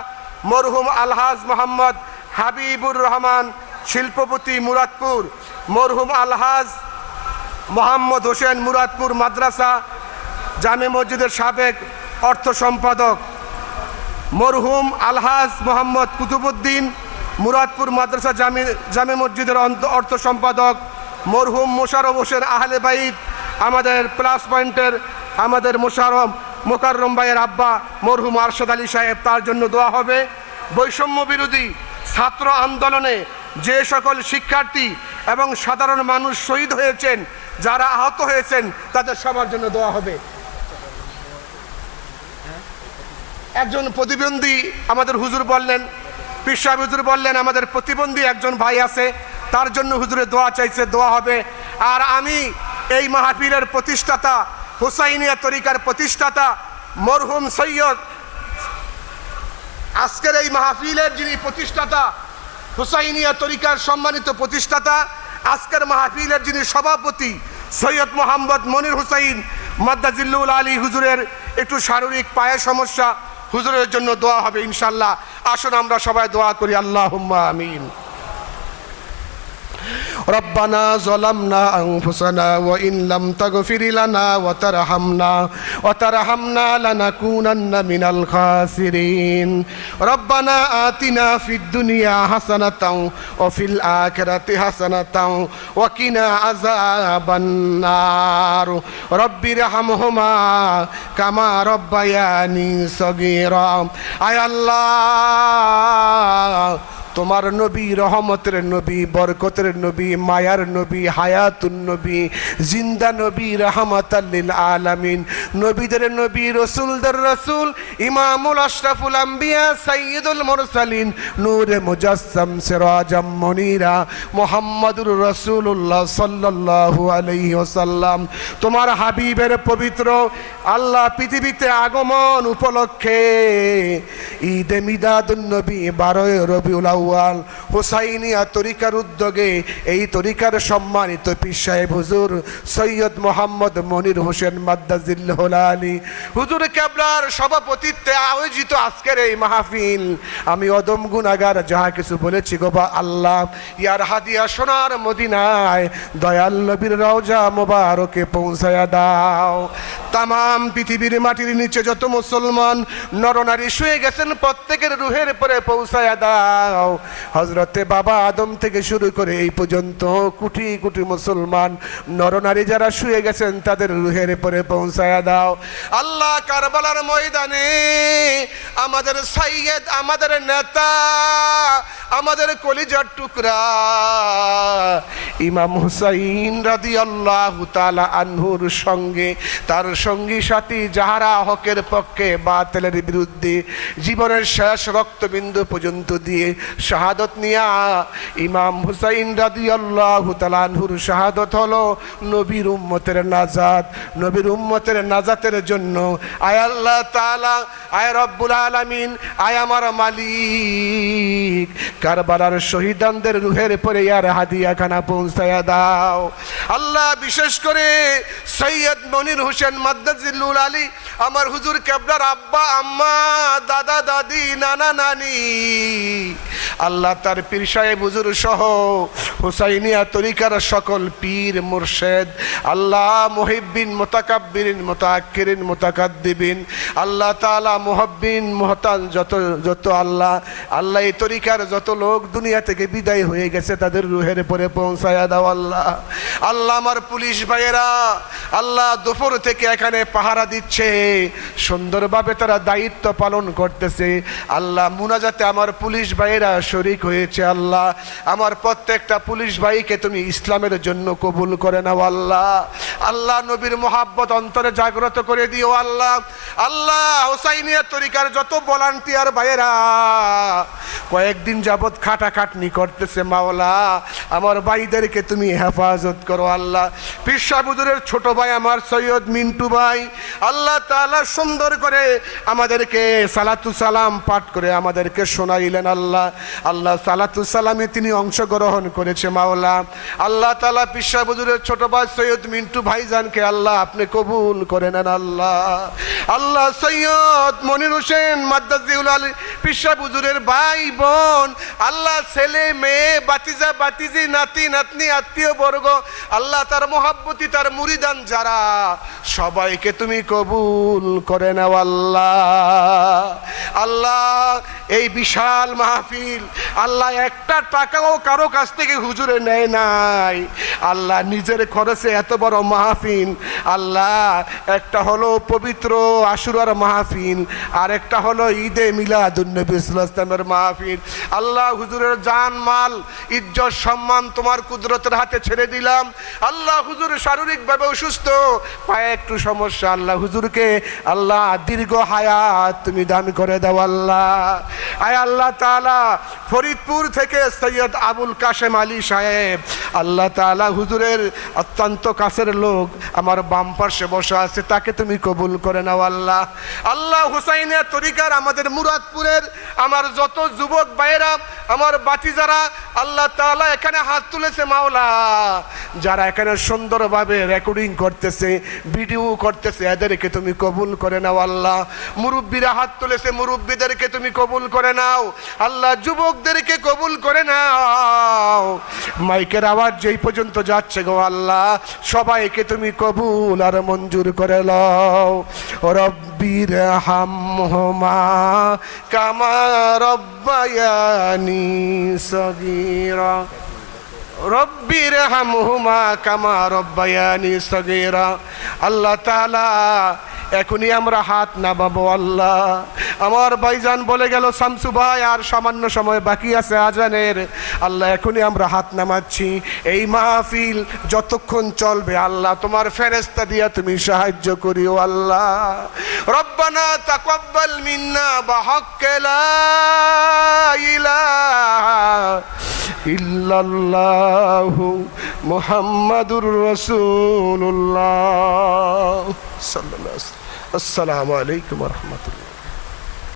মরহুম আলহাজ মোহাম্মদ হাবিবুর রহমান, শিল্পপতি মুরাদপুর, মরহুম আলহাজ মোহাম্মদ হোসেন, মুরাদপুর মাদ্রাসা জামে মসজিদের সাবেক অর্থ সম্পাদক, মরহুম আলহাজ মোহাম্মদ কুতুবুদ্দিন, মুরাদপুর মাদ্রাসা জামে মসজিদের অর্থ সম্পাদক, মরহুম মোশাররফ হোসেন আহলে বাইত, আমাদের প্লাস পয়েন্টের আমাদের মোকাররম ভাইয়ের আব্বা মরহুম আরশাদ আলী সাহেব, তার জন্য দোয়া হবে। বৈষম্য বিরোধী ছাত্র আন্দোলনে যে সকল শিক্ষার্থী এবং সাধারণ মানুষ শহীদ হয়েছেন, যারা আহত হয়েছেন, তাদের সবার জন্য দোয়া হবে। একজন প্রতিবন্ধী আমাদের হুজুর বললেন, পীর সাহেব হুজুর বললেন, আমাদের প্রতিবন্ধী একজন ভাই আছে, তার জন্য হুজুরে দোয়া চাইছে, দোয়া হবে। আর আমি এই মাহফিলের প্রতিষ্ঠাতা, হুসাইনিয়া তরিকার প্রতিষ্ঠাতা মরহুম সৈয়দ, আজকের এই মাহফিলের যিনি প্রতিষ্ঠাতা, হুসাইনিয়া তরিকার সম্মানিত প্রতিষ্ঠাতা, আজকের মাহফিলের যিনি সভাপতি সৈয়দ মোহাম্মদ মনির হুসাইন মাদ্দাজিল্লুল আলী হুজুরের একটু শারীরিক পায়ে সমস্যা, হুজুরের জন্য দোয়া হবে ইনশাল্লাহ। আসুন আমরা সবাই দোয়া করি, আল্লাহুম্মা আমিন। ربنا ظلمنا أنفسنا وإن لم تغفر لنا وترحمنا لنكونن من الخاسرين ربنا آتنا في الدنيا حسنة وفي الآخرة حسنة وقنا عذاب النار رب ارحمهما كما ربياني صغيرا আয় আল্লাহ, তোমার নবী, রহমতের নবী, বরকতের নবী, মায়ার নবী, হায়াতুন নবী, জিন্দা নবী, রাহমাতাল লিল আলামিন, নবীদের নবী, রসুলদের রসুল, ইমামুল আশরাফুল আম্বিয়া, সাইয়্যিদুল মুরসালিন, নূরে মুজাসসাম, সিরাজাম মুনীরা, মুহাম্মাদুর রাসূলুল্লাহ সাল্লাল্লাহু আলাইহি ওয়াসাল্লাম, তোমার হাবিবের পবিত্র আল্লাহ পৃথিবীতে আগমন উপলক্ষে ঈদে মিলাদুন নবী 12 রবিউল আউয়াল হুসাইনিয়া তরিকার উদ্যোগে এই তরিকার সম্মানিত পীর সাহেব হুজুর সৈয়দ মোহাম্মদ মনির হোসেন মাদ্দাজিল্লাহুল আলী হুজুর কেবলার সভাপতিত্বে আয়োজিত আজকের এই মাহফিল আমি অদম গুনাহগার যাহা কিছু বলেছি গো বা আল্লাহ ইয়ার হাদিয়া সোনার মদিনায় দয়াল নবীর রওজা মোবারকে পৌঁছায়া দাও। তামাম পৃথিবীর মাটির নিচে যত মুসলমান নরনারী শুয়ে গেছেন প্রত্যেকের রুহের পরে পৌঁছায়া দাও। হযরতে বাবা আদম থেকে শুরু করে এই পর্যন্ত কোটি কোটি মুসলমান নরনারী যারা শুয়ে গেছেন তাদের রুহের পরে পৌঁছায়া দাও। আল্লাহ কারবালার ময়দানে আমাদের সাইয়্যেদ, আমাদের নেতা, আমাদের কলিজার টুকরা ইমাম হুসাইন রাদিয়াল্লাহু তাআলা আনহুর সঙ্গে তার সঙ্গী সাথী যাহারা হকের পক্ষে বাতিলের বিরুদ্ধে জীবনের শেষ রক্তবিন্দু পর্যন্ত দিয়ে শাহাদত নিয়া ইমাম হুসাইন রাদিয়াল্লাহু তাআলা আনহুর শাহাদত হলো নবীর উম্মতের নাজাত। নবীর উম্মতের নাজাতের জন্য আয় আল্লাহ তাআলা, আয় রব্বুল আলামিন, আয় আমার মালিক কারবালার শহীদানদের রুহের পরে ইয়ার হাদিয়া খানা পৌঁছায়া দাও। আল্লাহ বিশেষ করে সৈয়দ মনির হোসেন মাদ্দাজিল্লাহুল আলী আমার হুজুর কেবলার আব্বা আম্মা দাদা দাদি নানা নানি আল্লাহ তার পীর সাহেব হুজুর সহ হুসাইনিয়া তরিকার সকল পীর মুর্শেদ আল্লাহ মুহিব্বিন মুতাকাব্বিরিন মুতাআক্কিরিন মুতাকাদ্দিবিন আল্লাহ তাআলা মুহাব্বিন মুহতান যত আল্লাহ আল্লাহ এই তরিকার যত লোক দুনিয়া থেকে বিদায় হয়ে গেছে তাদের রুহের পরে পৌঁছায়া দাও। আল্লাহ আল্লাহ আমার পুলিশ ভাইয়েরা আল্লাহ দুপুর থেকে এখানে পাহারা দিচ্ছে, সুন্দরভাবে তারা দায়িত্ব পালন করতেছে। আল্লাহ মুনাজাতে আমার পুলিশ ভাইয়েরা শরীক হয়েছে। আল্লাহ আমার প্রত্যেকটা পুলিশ ভাইকে তুমি ইসলামের জন্য কবুল করে নাও। আল্লাহ আল্লাহ নবীর মোহাব্বত অন্তরে জাগ্রত করে দিও। আল্লাহ আল্লাহ হুসাইনিয়া তরিকার যত ভলান্টিয়ার ভাইয়েরা কয়েকদিন যাবৎ খাটাখাটনি করতেছে, মাওলা আমার ভাইদেরকে তুমি হেফাজত করো। আল্লাহ পীর সাহেব হুজুরের ছোট ভাই আমার সৈয়দ মিন্টু ভাই আল্লাহ তাআলা সুন্দর করে আমাদেরকে সালাতু সালাম পাঠ করে আমাদেরকে শোনাইলেন। আল্লাহ আল্লাহ সালাতু সালামে তিনি অংশগ্রহণ করেছে। মাওলা আল্লাহ তাআলা পীর সাহেব হুজুরের ছোট ভাই সৈয়দ মিন্টু ভাইজানকে আল্লাহ আপনি কবুল করে নেন। আল্লাহ আল্লাহ সৈয়দ মনির হোসেন মাদ্দাজিউল আলী পীর সাহেব হুজুরের ভাই বোন আল্লাহ ছেলে মেয়ে বাতিজা বাতিজি নাতি নাতনি আত্মীয় বর্গ আল্লাহ তার মোহাব্বতি তার মুরিদান যারা সবাইকে তুমি কবুল করে নাও। আল্লাহ আল্লাহ এই বিশাল মাহফিল আল্লাহ একটা টাকাও কারো কাছ থেকে হুজুরে নেয় নাই। আল্লাহ নিজের খরচে এত বড় মাহফিল, আল্লাহ একটা হলো পবিত্র আশুরার মাহফিল আর একটা হলো ঈদে মিলাদুন্নবী সাল্লাল্লাহু আলাইহি ওয়াসাল্লামের মাহফিল। আল্লাহ হুজুরের জান মাল ইজ্জত সম্মান তোমার কুদরতের হাতে ছেড়ে দিলাম। আল্লাহ হুজুর শারীরিকভাবে অসুস্থ, পায়ে একটু সমস্যা, আল্লাহ হুজুরকে আল্লাহ দীর্ঘ হায়াত তুমি দান করে দাও। আল্লাহ আয় আল্লাহ তাআলা ফরিদপুর থেকে সৈয়দ আবুল কাশেম আলী সাহেব আল্লাহ তাআলা হুজুরের অত্যন্ত কাছের লোক আমার বাম পাশে বসা আছে, তাকে তুমি কবুল করে নাও। আল্লাহ আল্লাহ হুসাইনিয়া তরিকার আমাদের মুরাদপুরের আমার যত যুবক ভাইয়েরা আমার বাতিজারা আল্লাহ তাআলা এখানে হাত তুলেছে, মাওলা যারা এখানে সুন্দরভাবে রেকর্ডিং করতেছে ভিডিও করতেছে এদেরকে তুমি কবুল করে নাও। আল্লাহ মুরব্বীরা হাত তুলেছে, মুরব্বীদেরকে তুমি কবুল করে নাও। আল্লাহ যুবকদেরকে কবুল করে নাও। মাইকের আওয়াজ যেই পর্যন্ত যাচ্ছে গো আল্লাহ সবাইকে তুমি কবুল আর মঞ্জুর করে লও। রব্বির হামহুমা কামা রব্বায়ানি সগীরা রব্বির হামহুমা কামা রব্বায়ানি সগীরা। আল্লাহ তাআলা এখনই আমরা হাত নামাবো। আল্লাহ আমার ভাইজান বলে গেল শামসু ভাই আর সামান্য সময় বাকি আছে আজানের। আল্লাহ এখনই আমরা হাত নামাচ্ছি। এই মাহফিল যতক্ষণ চলবে আল্লাহ তোমার ফেরেশতা দিয়া তুমি সাহায্য করিও। আল্লাহ রব্বানা তাকাব্বাল মিন্না বিহাক্কি লা ইলাহা ইল্লাল্লাহু মুহাম্মাদুর রাসূলুল্লাহ সাল্লাল্লাহু আলাইহি ওয়া সাল্লাম। আসসালামু আলাইকুম ওয়া রাহমাতুল্লাহ।